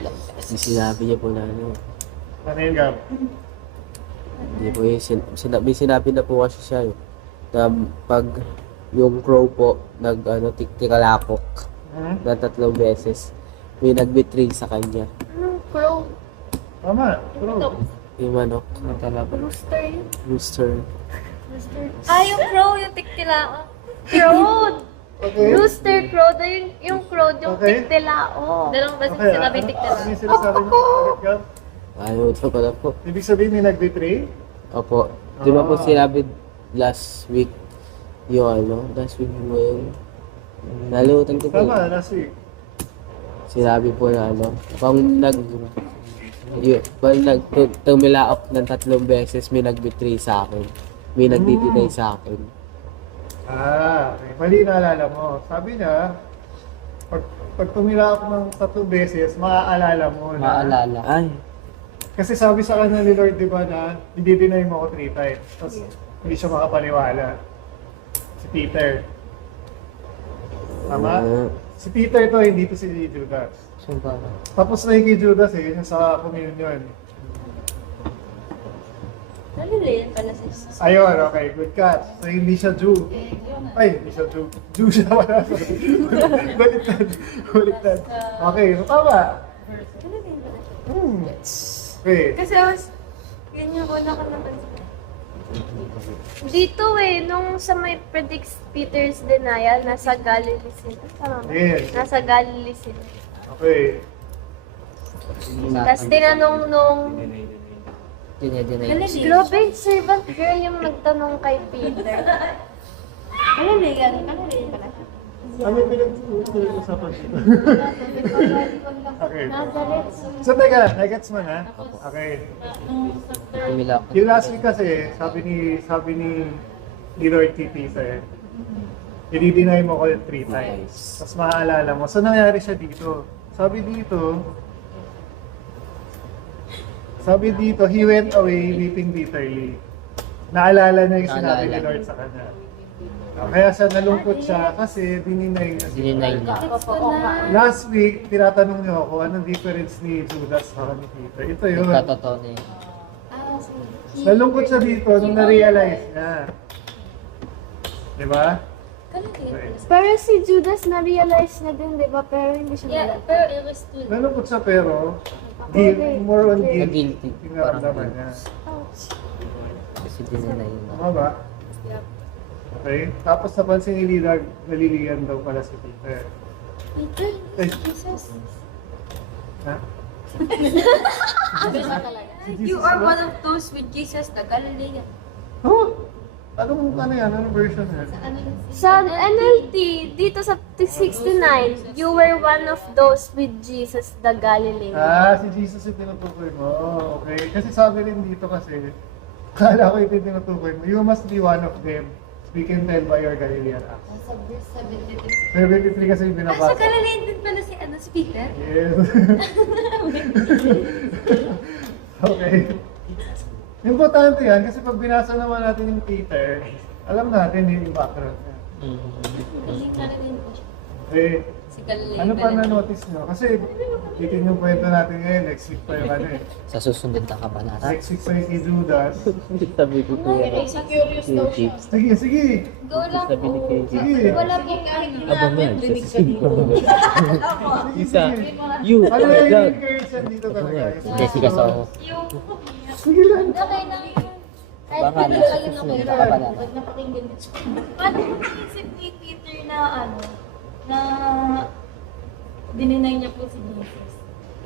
beses. Kasi sinabi niya po na ano. Ano yun, Gab? Hindi po yung sinabi na po kasi siya na pag yung crow po tikalakok na 3 beses, may nag-betray sa kanya. Anong crow? Tama. True. Yung manok, Rooster yun. rooster. Yung crow, yung tiktilaan. Crow! Okay. Rooster crow. Yung crow, yung Okay. tiktilao. Dalawang beses Okay, sinabi ano tiktilaan. yung sinasabi niyo? Ulit, Gab? Ayaw ito pala po. Ibig sabihin may nag-betray? Opo. Di ba po sinabi last week last week mo yung nalimutan ko po. Tama, last week. Sinabi po na tumilaok ng 3 beses, may nag-betray sa akin. May nagdi-deny sa akin. Okay. Mali naalala mo. Sabi niya, pag tumira ako ng 3 beses, maaalala mo na. Maalala. Ay, Kasi sabi sa kanya ni Lord, di ba, na i-deny mo ako 3 times. Tapos hindi siya makapaniwala. Si Peter. Tama? Si Peter to, hindi to si Judas. Sumpa na. Tapos na yung kay Judas yung sa communion. Naliliyan pala si Jesus. Ayun, okay, good catch. So hindi siya Jew. Ay, hindi siya Jew. Jew siya wala. Baliktad. Okay, so tama. Okay. Kasi yun yung una ko napansin. Dito nung sa may predicts Peter's denial, nasa Galilee sila. Tama ba? Yes. Nasa Galilee sila. Okay. Tapos tinanong nung Dinay. grabe, servant girl yung nagtanong kay Peter. Naliliyan pala siya. Ano yung pinag-usapan dito? Okay. So teka, nagets mo na? Okay. Tumila ako. Yung last week kasi, sabi ni Lord kay Peter, i-deny mo ko 3 times. Tapos maaalala mo. So nangyari siya dito. Sabi dito, he went away weeping bitterly. Naalala na yung sinabi ni Lord sa kanya. Kaya siya nalungkot siya kasi dininay niya. Dininay niya. Last week, tinatanong niyo ako, anong difference ni Judas sa ni Peter? Ito yun. Katotoo na yun. Nalungkot siya dito nung na-realize niya. Diba? Pero si Judas na-realize na din, di ba? Pero hindi siya Yeah, nalala. pero it was too late. Nalungkot siya pero more on guilt. Guilty. Yung naramdaman niya. Kasi dinay niya. Tama ba? Okay. Tapos napansin ni Lila, naliligan daw pala si Peter. Peter, Ay. Jesus. Ha? You are one of those with Jesus, the Galilean. Oh! Anong yan? Anong version yan? Sa NLT, dito sa 69, you were one of those with Jesus the Galilean. Si Jesus yung tinutukoy mo. Oh, okay. Kasi sabi rin dito kasi, Kala ko ito yung tinutukoy mo. You must be one of them. We can tell by your Galilean acts. Nasa verse 73. 73 kasi yung binabasa. Galilean din pala si Peter? Yes. Okay. Importante yan kasi pag binasa naman natin yung Peter, alam natin yung background niya. Galing na rin po siya. Eh, Si Galilean. ano pa na-notice nyo? Kasi titin yung kwento natin ngayon, next week pa yung ano eh. Sa susunod na kabanata. Next week pa yung kay Judas. Sabi ko po yan. Curious daw siya. Sige, sige. Go lang Sabi ni po. KJ. Sige. Wala pong kahit Abang namin, yan. rinig ka dito. Isa. Sige. You. Ano Oh yung my God. encouragement dito talaga? Jessica Soho. Yung... Sige lang. Okay lang yun. Kahit Baka pwede na kayo na susunod kayo. na kabanata. Ba't napakinggan dito? Paano mo naisip ni Peter na na dininay niya po si Jesus?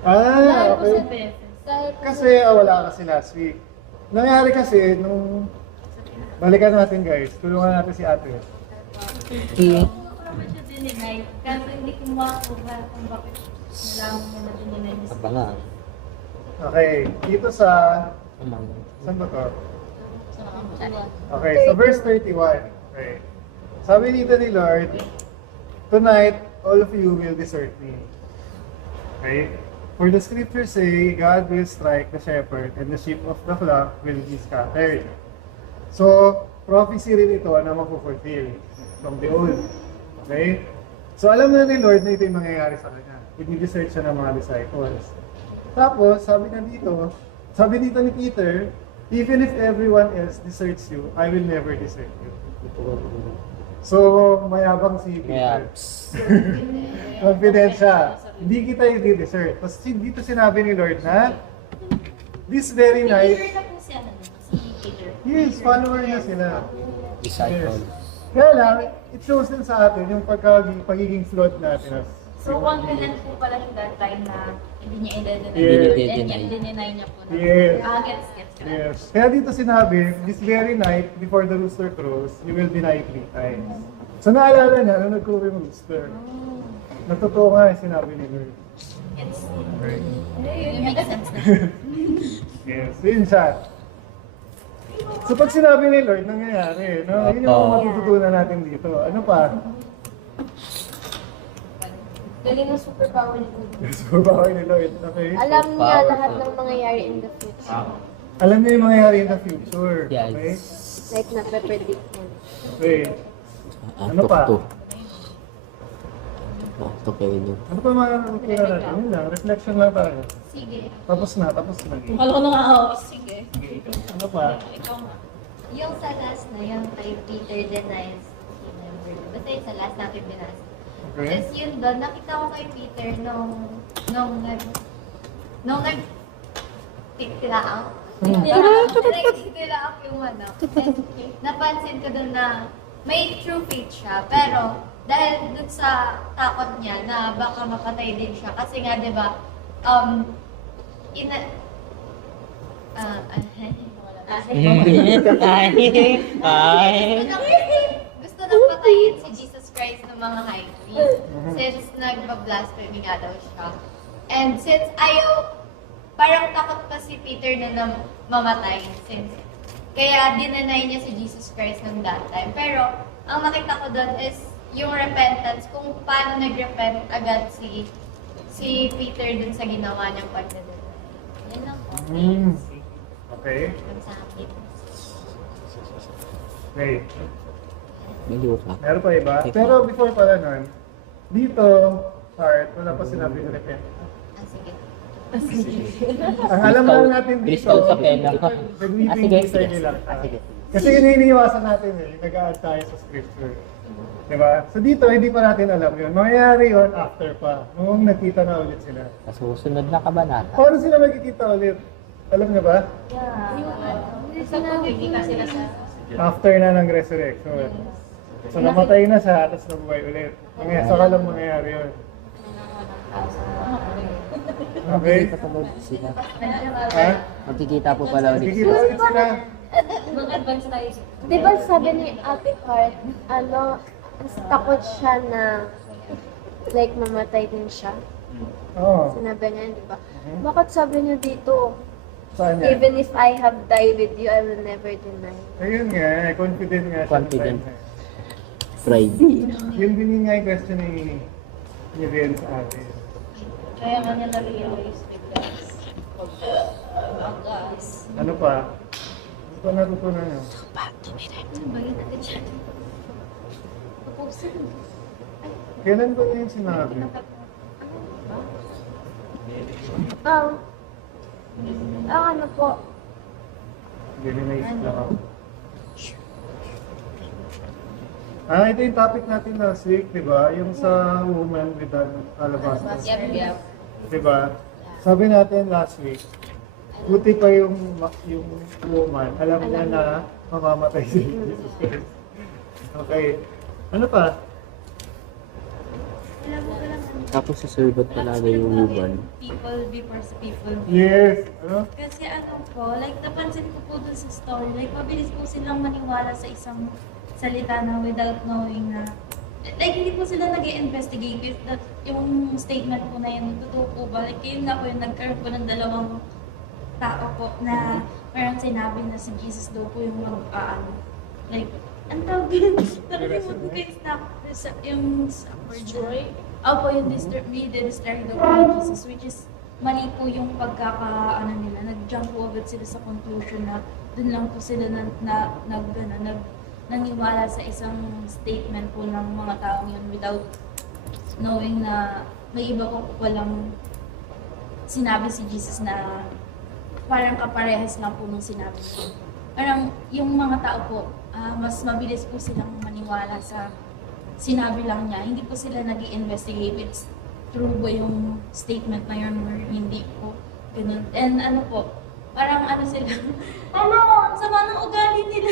Ah, Dahil po sa okay. beses. Dahil po Kasi wala kasi last week. Nangyari kasi nung balikan natin guys, tulungan natin si ate. Si Ano naman siya dininay? Kaso hindi ko makakuha kung bakit nalaman niya na dininay niya si abangan. Okay, dito sa... Amang. Saan ba to? Jesus. Okay, so verse 31. Okay. Sabi dito ni Lord, tonight, all of you will desert me. Okay? For the scriptures say, God will strike the shepherd and the sheep of the flock will be scattered. So, prophecy rin ito na mapufulfill from the old. Okay? So, alam na ni Lord na ito yung mangyayari sa kanya. I-desert siya ng mga disciples. Tapos, sabi dito ni Peter, even if everyone else deserts you, I will never desert you. So, mayabang si Kaya, Peter. Confident siya. Hindi kita i-desert. Tapos dito sinabi ni Lord na, this very night, Peter na po siya si Peter. yes, follower niya sila. disciple. Kaya lang, it shows din sa atin yung pagiging flawed natin. So, confident po pala siya that time na hindi niya i-deny. Yes. And yet, dininay niya po na. Yes. Gets. Yes. Kaya dito sinabi, this very night, before the rooster crows, you will deny 3 times. So naalala niya, nung nagkuro yung rooster. Natotoo nga yung sinabi ni Lord. Gets. Okay. It makes sense na. Yes, yun siya. So pag sinabi ni Lord, nangyayari. No? Yun yung mga matututunan natin dito. Ano pa? Galing ng superpower ni Peter. Superpower ni Lord. Okay. Alam niya lahat ng mangyayari in the future. Alam niyo yung mangyayari in the future. Yes. Okay? Like, nape-predict niya. Okay. Ano pa? Antok kayo nyo. Ano pa mga nakikita natin? Yun lang, reflection lang tayo. Sige. Tapos na. Akala ko na nga, sige. Ano pa? Ikaw nga. Yung sa last na, yung kay Peter denies him and Virgo. Basta yung sa last natin binasa. Okay. Tapos yun doon, nakita ko kay Peter nung nagtitilaak. Nagtitilaak yung ano. And napansin ko doon na may true faith siya. Pero dahil dun sa takot niya na baka mapatay din siya. Kasi nga, di ba, gusto nang patayin si Jesus Christ ng mga high priest since nagpa-blasphemy nga daw siya. And since parang takot pa si Peter na mamatay since kaya dinanay niya si Jesus Christ ng that time. Pero ang nakita ko doon is yung repentance, kung paano nag-repent agad si Peter dun sa ginawa niyang pagdadala. Yan lang po. Okay. Ang sa akin. Okay. Maliw ka. Meron pa iba? Pero before pala nun, dito, heart, wala pa sinabi ng repent. Ah, sige. Ang alam lang natin dito, Crystal sa pena. nag-weeping Sige, Peter sige. nila. Sige. Kasi yun yung iniiwasan natin yung nag-add tayo sa scripture. Diba? So dito, hindi pa natin alam yun. Mangyayari yun after pa, nung nakita na ulit sila. Sa susunod na kabanata. Paano sila magkikita ulit? Alam niyo ba? Sa pagkikita sila sa... After na ng resurrection. So namatay na siya, tapos nabuhay ulit. Saka lang mangyayari yun. Okay? Kasunod sila. Ha? Magkikita po pala ulit. Magkikita ulit sila. Mag-advance tayo. Di ba sabi ni Ate Heart, takot siya na like mamatay din siya. Oo. Sinabi niya, di ba? Bakit sabi niya dito, Saan yan? Even if I have died with you, I will never deny. Ayun nga, confident nga siya. Confident. Pride. Yun din yung nga yung question ni Rian sa atin. Kaya nga niya na-realize because ang gas. Ano pa? Ano pa natutunan nyo? Kailan ba niya yung sinabi? Ano po? Hindi naisip lang ako. Ito yung topic natin last week, di ba? Yung sa woman with the alabaster. Yep. Di ba? Sabi natin last week, buti pa yung woman, alam niya na mamamatay si Jesus Christ. Okay. Ano pa? Tapos sa servant talaga yung woman. People before sa people. Yes. Ano? Kasi ano po, like napansin ko po dun sa story, like mabilis po silang maniwala sa isang salita na without knowing na, like hindi po sila nag-i-investigate if that yung statement po na yun, totoo po ba? Like yun nga po yung nagkaroon po ng dalawang tao po na parang sinabi na si Jesus daw po yung like, ang tawag yun, nakalimutan ko yung yung Destroy? Opo, yung destroy daw po ni Jesus, which is mali po yung nila, nag-jump po agad sila sa conclusion na dun lang po sila naniwala sa isang statement po ng mga taong yun without knowing na may iba po palang sinabi si Jesus na parang kaparehas lang po nung sinabi ko. Parang yung mga tao po, mas mabilis po silang maniwala sa sinabi lang niya. Hindi po sila nag-i-investigate if it's true ba yung statement na yun or hindi po. Ganun. And ano po, parang ano sila, ang sama ng ugali nila.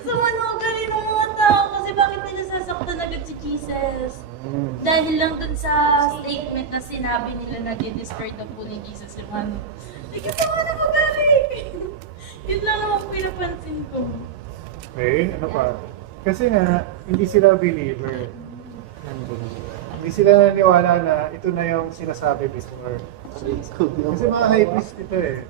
Sama ng ugali ng mga tao kasi bakit nila sasaktan agad si Jesus? Dahil lang dun sa statement na sinabi nila na di-destroy na po ni Jesus yung ano. Like, yung sama ng ugali! Yun lang ang pinapansin ko. Okay, ano pa? Kasi nga, hindi sila believer. Hindi sila naniwala na ito na yung sinasabi before. Kasi mga high priest ito eh.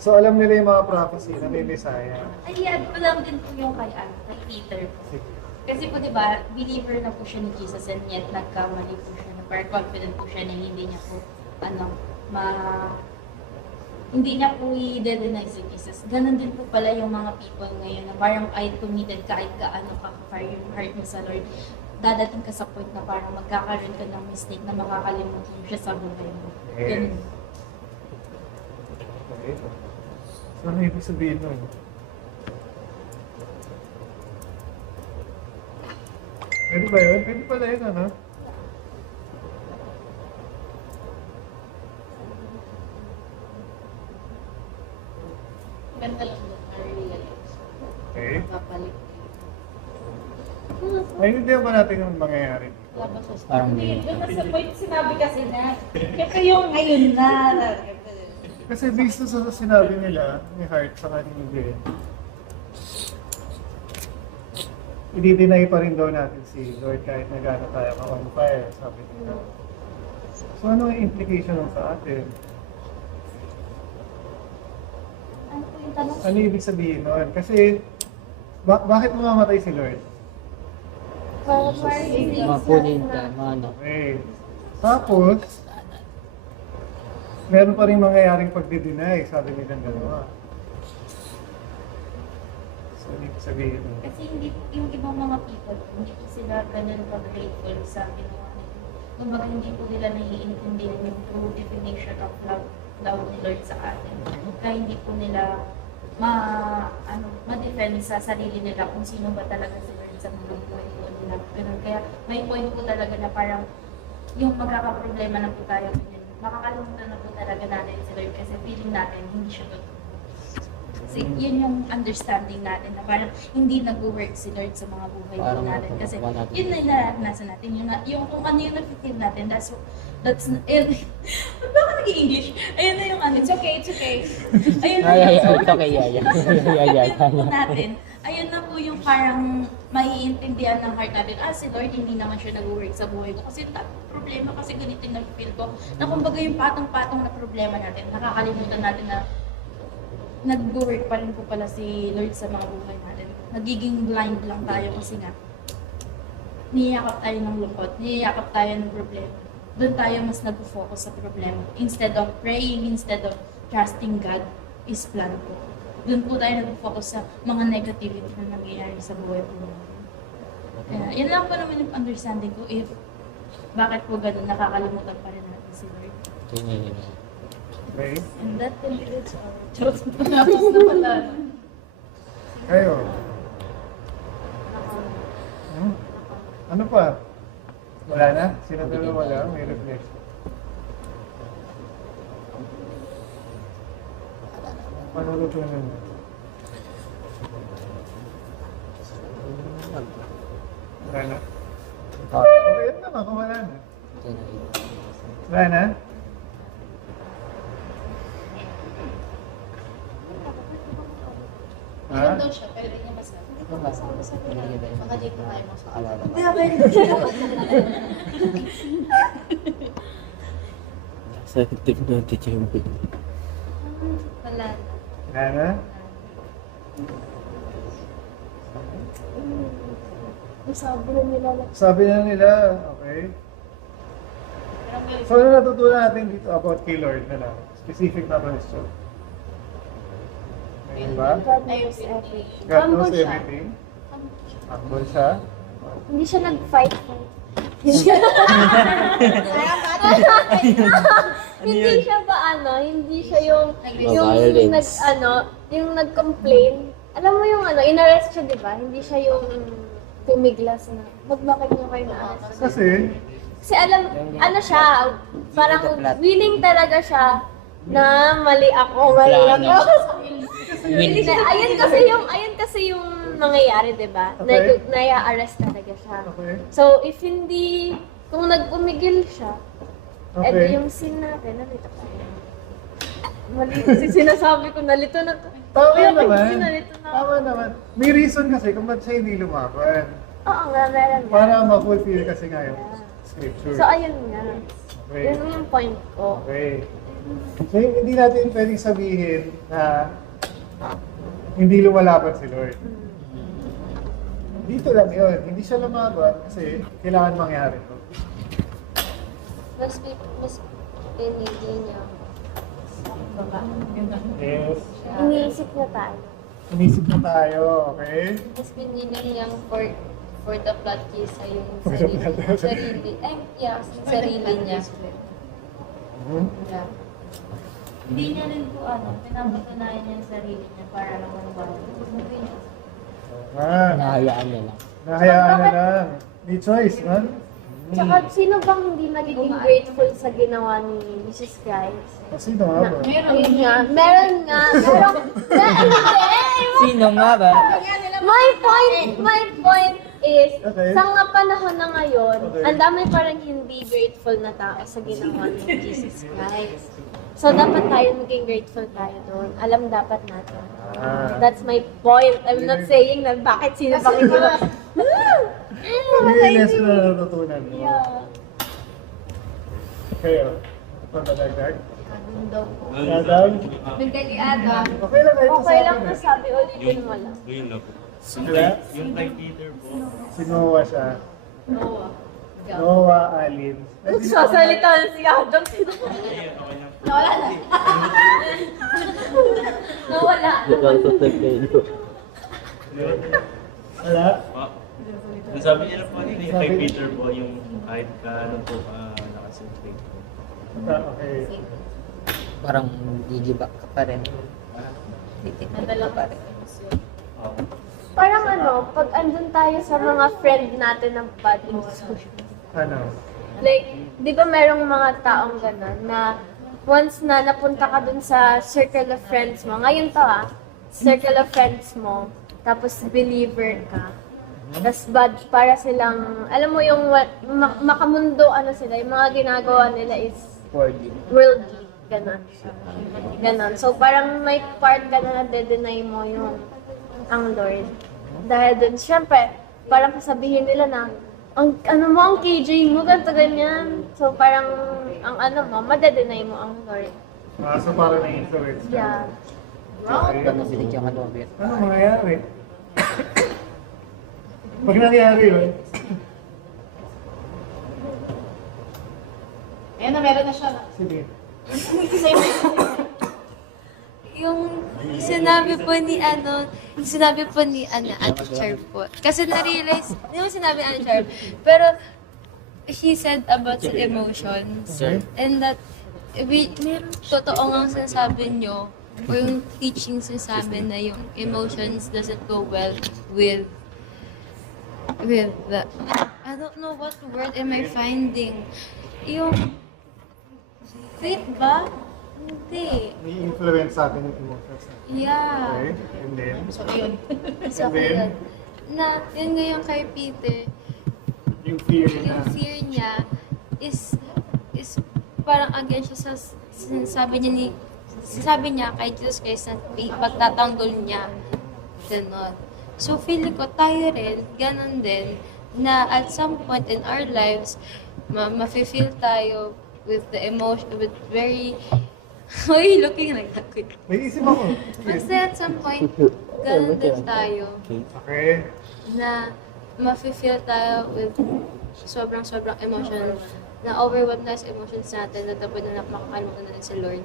So alam nila yung mga prophecy na may Messiah. Ay, add ko lang din po yung kay Peter. Kasi po diba, believer na po siya ni Jesus and yet nagkamali po siya. Parang confident po siya na hindi niya po, hindi niya po i-deny si Jesus. Ganon din po pala yung mga people ngayon na parang kahit committed kahit gaano ka-fire yung heart mo sa Lord, dadating ka sa point na parang magkakaroon ka ng mistake na makakalimutan mo siya sa buhay mo. Ganun. Okay. So ano ibig sabihin nun? Pwede ba yun? Pwede pala yun, ano? Ganda lang doon, na-realize. Okay. Papalit. Naintindihan ba natin yung mangyayari? Labas sa Parang Hindi, doon na sa point sinabi kasi na, kaya yung ngayon na. Kasi based sa sinabi nila, ni Hart sa kanyang din, i-deny pa rin daw natin si Lord kahit na gano'n tayo on fire, sabi nila. So ano yung implication nun sa atin? Ano po yung tanong? Ano ibig sabihin nun? Kasi bakit mamamatay si Lord? Mapunin ka, ano. Okay. Tapos, meron pa rin mangyayaring pagdi-deny, sabi nilang dalawa. So, ibig sabihin nun. Kasi hindi yung ibang mga people, hindi po sila ganun ka-grateful sa ginawa nila. Kumbaga hindi po nila naiintindihan yung true definition of love ni Lord sa atin. Kaya hindi po nila ma-defend sa sarili nila kung sino ba talaga si Lord sa mga buhay po nila. Ganun. Kaya may point po talaga na parang yung magkakaproblema na po tayo ngayon, makakalimutan na po talaga natin si Lord kasi feeling natin hindi siya totoo. Kasi yun yung understanding natin na parang hindi nag-work si Lord sa mga buhay po natin. Kasi yun na yung naranasan natin. Yung kung ano yung nag-feel natin, that's baka nag-i-English? Ayun na yung ano. It's okay, it's okay. Ayun na Ay, yung okay, yeah. natin. Ayun na po yung parang maiintindihan ng heart natin, si Lord hindi naman siya nag-work sa buhay ko. Kasi yung problema kasi ganito yung nag-feel ko. Na kumbaga yung patong-patong na problema natin, nakakalimutan natin na nag-work pa rin po pala si Lord sa mga buhay natin. Nagiging blind lang tayo kasi nga niyayakap tayo ng lungkot, niyayakap tayo ng problema. Doon tayo mas nag-focus sa problema. Instead of praying, instead of trusting God, is plan po. Doon po tayo nag-focus sa mga negativity na nangyayari sa buhay po natin. Kaya, yun lang po naman yung understanding ko if bakit po ganun nakakalimutan pa rin natin si Lord. Okay? And that concludes our Diyos. Tapos na pala. Kayo? Ano pa? Wala na? Sino na wala? May reflection. Panulutunan mo. Wala na? Okay, yun naman kung wala na. Wala na? Ha? Daw siya, pero di niya masabi. Baka dito tayo masabi. Sa tip natin yung Wala na. Wala na? Sabi na nila na Sabi na nila, okay. So, ano natutunan natin dito about kay Lord na lang? Specific na question. Ngayon ba? God knows everything. God Humble knows siya. everything. Humble siya. Hindi siya nag-fight. Hindi siya ba hindi siya yung Violence. yung nag-complain. Alam mo yung in-arrest siya, 'di ba? Hindi siya yung pumiglas na magbakit niyo kayo na arrest. Kasi, Siya, parang willing talaga siya na mali ako. Willing na, ayun kasi yung nangyayari, 'di ba? Okay. Naya-arrest talaga siya. okay. So, kung nagpumigil siya, Okay. yung sin natin, nalito tayo. Mali kasi sinasabi ko, nalito na to. Tama Kaya naman. nalito na. Tama naman. May reason kasi kung ba't siya hindi lumaban. Oo nga, meron nga. Para ma-fulfill kasi nga yung scripture. So, ayun nga. Okay. Yun yung point ko. Okay. So, hindi natin pwedeng sabihin na hindi lumalaban si Lord. Dito lang yun. Hindi siya lumaban kasi kailangan mangyari to. Mas pinili niya. Yes. Iniisip na tayo. Inisip na tayo, okay? Mas pinili niyang for the plot kaysa yung For the plot. sarili niya. Mhm. Yeah. Hindi niya rin po pinapatunayan niya yung sarili niya para lang magbago. Nahayaan na lang. Nahayaan na lang. May choice, man. Tsaka, sino bang hindi magiging grateful sa ginawa ni Jesus Christ? Sino nga ba? Ayun nga. Meron nga. Sino nga ba? My point is, Okay. sa nga panahon na ngayon, Okay. ang dami parang hindi grateful na tao sa ginawa ni Jesus Christ. So, dapat tayo maging grateful tayo doon. Alam dapat natin. That's my point. I'm not saying na bakit sino bang hindi ba. May lesson na natutunan mo. Yeah. Kayo, pagdadagdag? Adam. Nagdali Adam. Okay lang kayo Okay lang na. na sabi, ulitin mo lang. Yun lang po. Sila? Yung kay Peter po. Si Noah siya. Noah. Noah, Alin. Sasalita na si Adam. Nawala na. Nawala. Nakakatag kayo. Wala? Ang sabi niya na po kay Peter po, yung kahit nakasimplate po. Okay. Parang gigibak ka pa rin. Titignan ka pa rin. Parang pag andun tayo sa mga friend natin ng bad institution. Ano? Like, di ba merong mga taong gano'n na once na napunta ka dun sa circle of friends mo, ngayon to circle of friends mo, tapos believer ka, tapos bad, para silang, alam mo yung makamundo, sila, yung mga ginagawa nila is worldly, gano'n. Ganon. So, parang may part ka na nade-deny mo yung ang Lord. dahil dun, syempre, parang sasabihin nila na, ang ano mo, ang KJ mo, ganito ganyan. So parang, ang ano mo, madedenay mo ang Lord. So parang na-influence ka. Yeah. Ano binigyan ka ng bit? Ano mangyayari? Pag nangyari yun, Ayan na, meron na siya. sige. Yung sinabi po ni Ate Char po. Kasi na-realize, hindi mo sinabi Ate Char, pero she said about the emotions. And that, meron totoo nga sinasabi nyo, o yung teachings nyo sa amin na yung emotions doesn't go well with the, I don't know what word am I finding. Yung, faith ba? Hindi. May influence sa atin yung emotions natin. Yeah. Okay? And then, So, And then? yun. Na, yun nga yung kay Peter, yung fear yung na, fear niya is parang against siya sa sinasabi niya kay Jesus Christ na pagtatanggol niya. Ganon. So, feeling ko tayo rin, ganon din, na at some point in our lives, ma-feel tayo with the emotion, with very, why are you looking like that? may isip ako. Kasi at some point, ganon din tayo. Okay. Na ma-feel tayo with sobrang emotion, na overwhelmed na sa emotions natin, na tapos na makakalimutan natin sa Lord.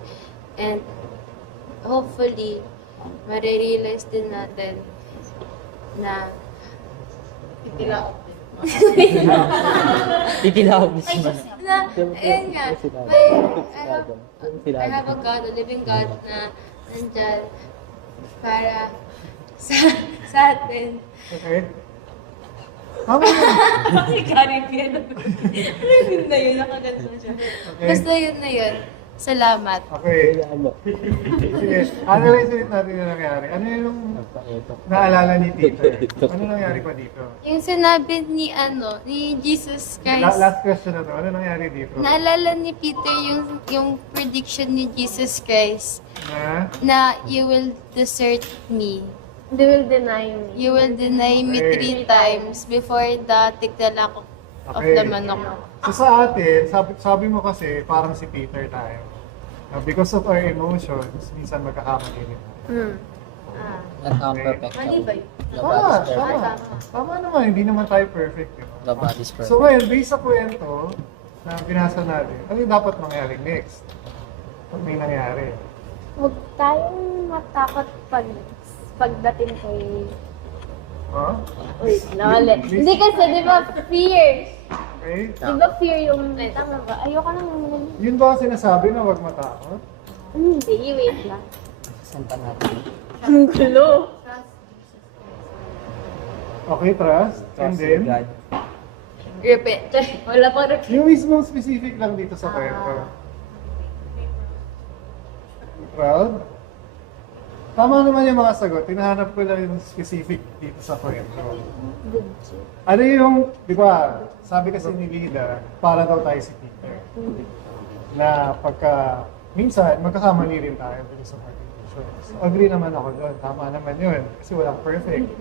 And hopefully, marirealize din natin na Titilawag mismo. na, ayun nga, I have a God, a living God na nandyan para sa atin. Okay. Tama na. Si Karen Piano. Yun na yun, nakaganda siya. Okay. Basta yun na yun. Salamat. Okay. Sige, analyze ulit natin yung nangyari. Ano yung naalala ni Peter? Ano nangyari pa dito? Yung sinabi ni Jesus Christ, Last question na to. Ano nangyari dito? naalala ni Peter yung prediction ni Jesus Christ Na? na you will desert me. They will deny me. You will deny me 3 times before the tiglalak of the manok. So sa atin, sabi mo kasi parang si Peter tayo. Because of our emotions, minsan magkakamali rin. Not ang perfect. Mali ba yun? Tama. Tama naman, hindi naman tayo perfect. Diba? The body's perfect. So ngayon, based sa kwento na binasa natin, ano yung dapat mangyari next? Pag may nangyari. Huwag tayong matakot pagdating kay... Huh? Uy, nawali. Hindi kasi, di ba, fear. Okay? Di ba fear yung... Tama ba? Ayoko nang... Yun ba ang sinasabi na huwag matakot? Hindi, wait lang. Santa natin. Ang gulo. Okay, trust. And then, God. Repeat. Wala pang repeat. yung mismo specific lang dito sa kwento. Proud? Tama naman yung mga sagot. Tinahanap ko lang yung specific dito sa kwento. Ano yung, di ba, sabi kasi ni Lida, para daw tayo si Peter. Na pagka, minsan, magkakamali rin tayo dito sa partitions. Agree naman ako doon. Tama naman yun. Kasi walang perfect.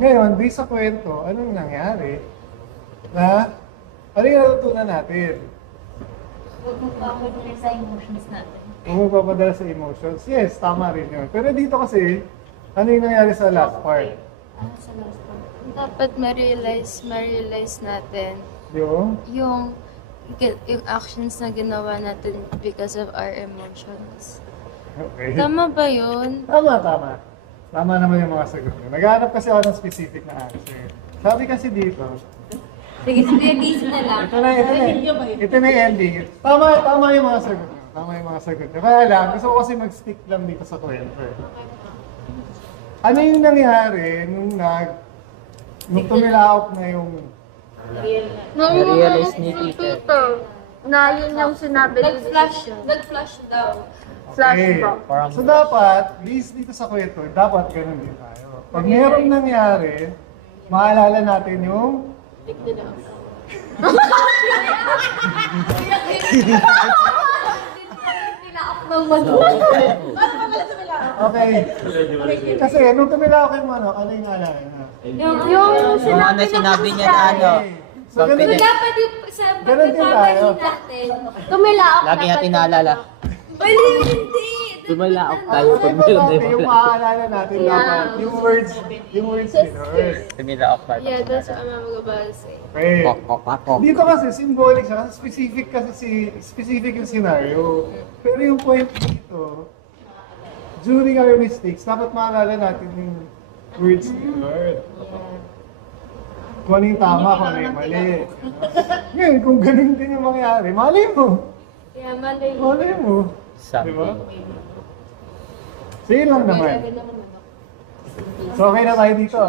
Ngayon, based sa kwento, anong nangyari? Na, ano yung natutunan natin? Huwag mo pa sa emotions natin. Kung magpapadala sa emotions, yes, tama rin yun. Pero dito kasi, ano yung nangyari sa last part? Sa last one. Dapat ma-realize natin Yung, yung actions na ginawa natin because of our emotions. okay. Tama ba yun? Tama. Tama naman yung mga sagot nyo. Naghahanap kasi ako ng specific na answer. Sabi kasi dito, Sige, isip na lang. ito na yung ending. Tama yung mga sagot nyo. Tama yung mga sagot nyo. Kaya lang, gusto ko kasi mag-stick lang dito sa kwento. Ano yung nangyari nung tumilaok na yung... Na-realize ni Peter. Na yun yung sinabi ni Nag-flash daw. Flashback. So dapat, based dito sa kwento, dapat ganun din tayo. Pag merong nangyari, maalala natin yung... Okay. Kasi nung tumila ako kay Mano, ano yung naalala? Yung Ano sinabi niya na ano? So, ganun, Confident. Dapat yung sa Ganun din tayo. pagpapahingin natin. tumilaok Lagi natin naalala. Mali, hindi. Tumalaok tayo pag Dapat meron natin, tayo yung wala. maaalala natin dapat, yung words ni Lord. Tumilaok pa. Yeah, that's what I'm about to say. Okay. Kok. Dito kasi symbolic siya, kasi specific yung scenario. Pero yung point dito, during our mistakes, dapat maalala natin yung words ni Lord. Kung ano yung tama, kung ano yung mali. Ngayon, kung ganun din yung mangyari, mali mo. Yeah, mali. Mali mo. Something. Diba? So yun lang naman. So okay na tayo dito.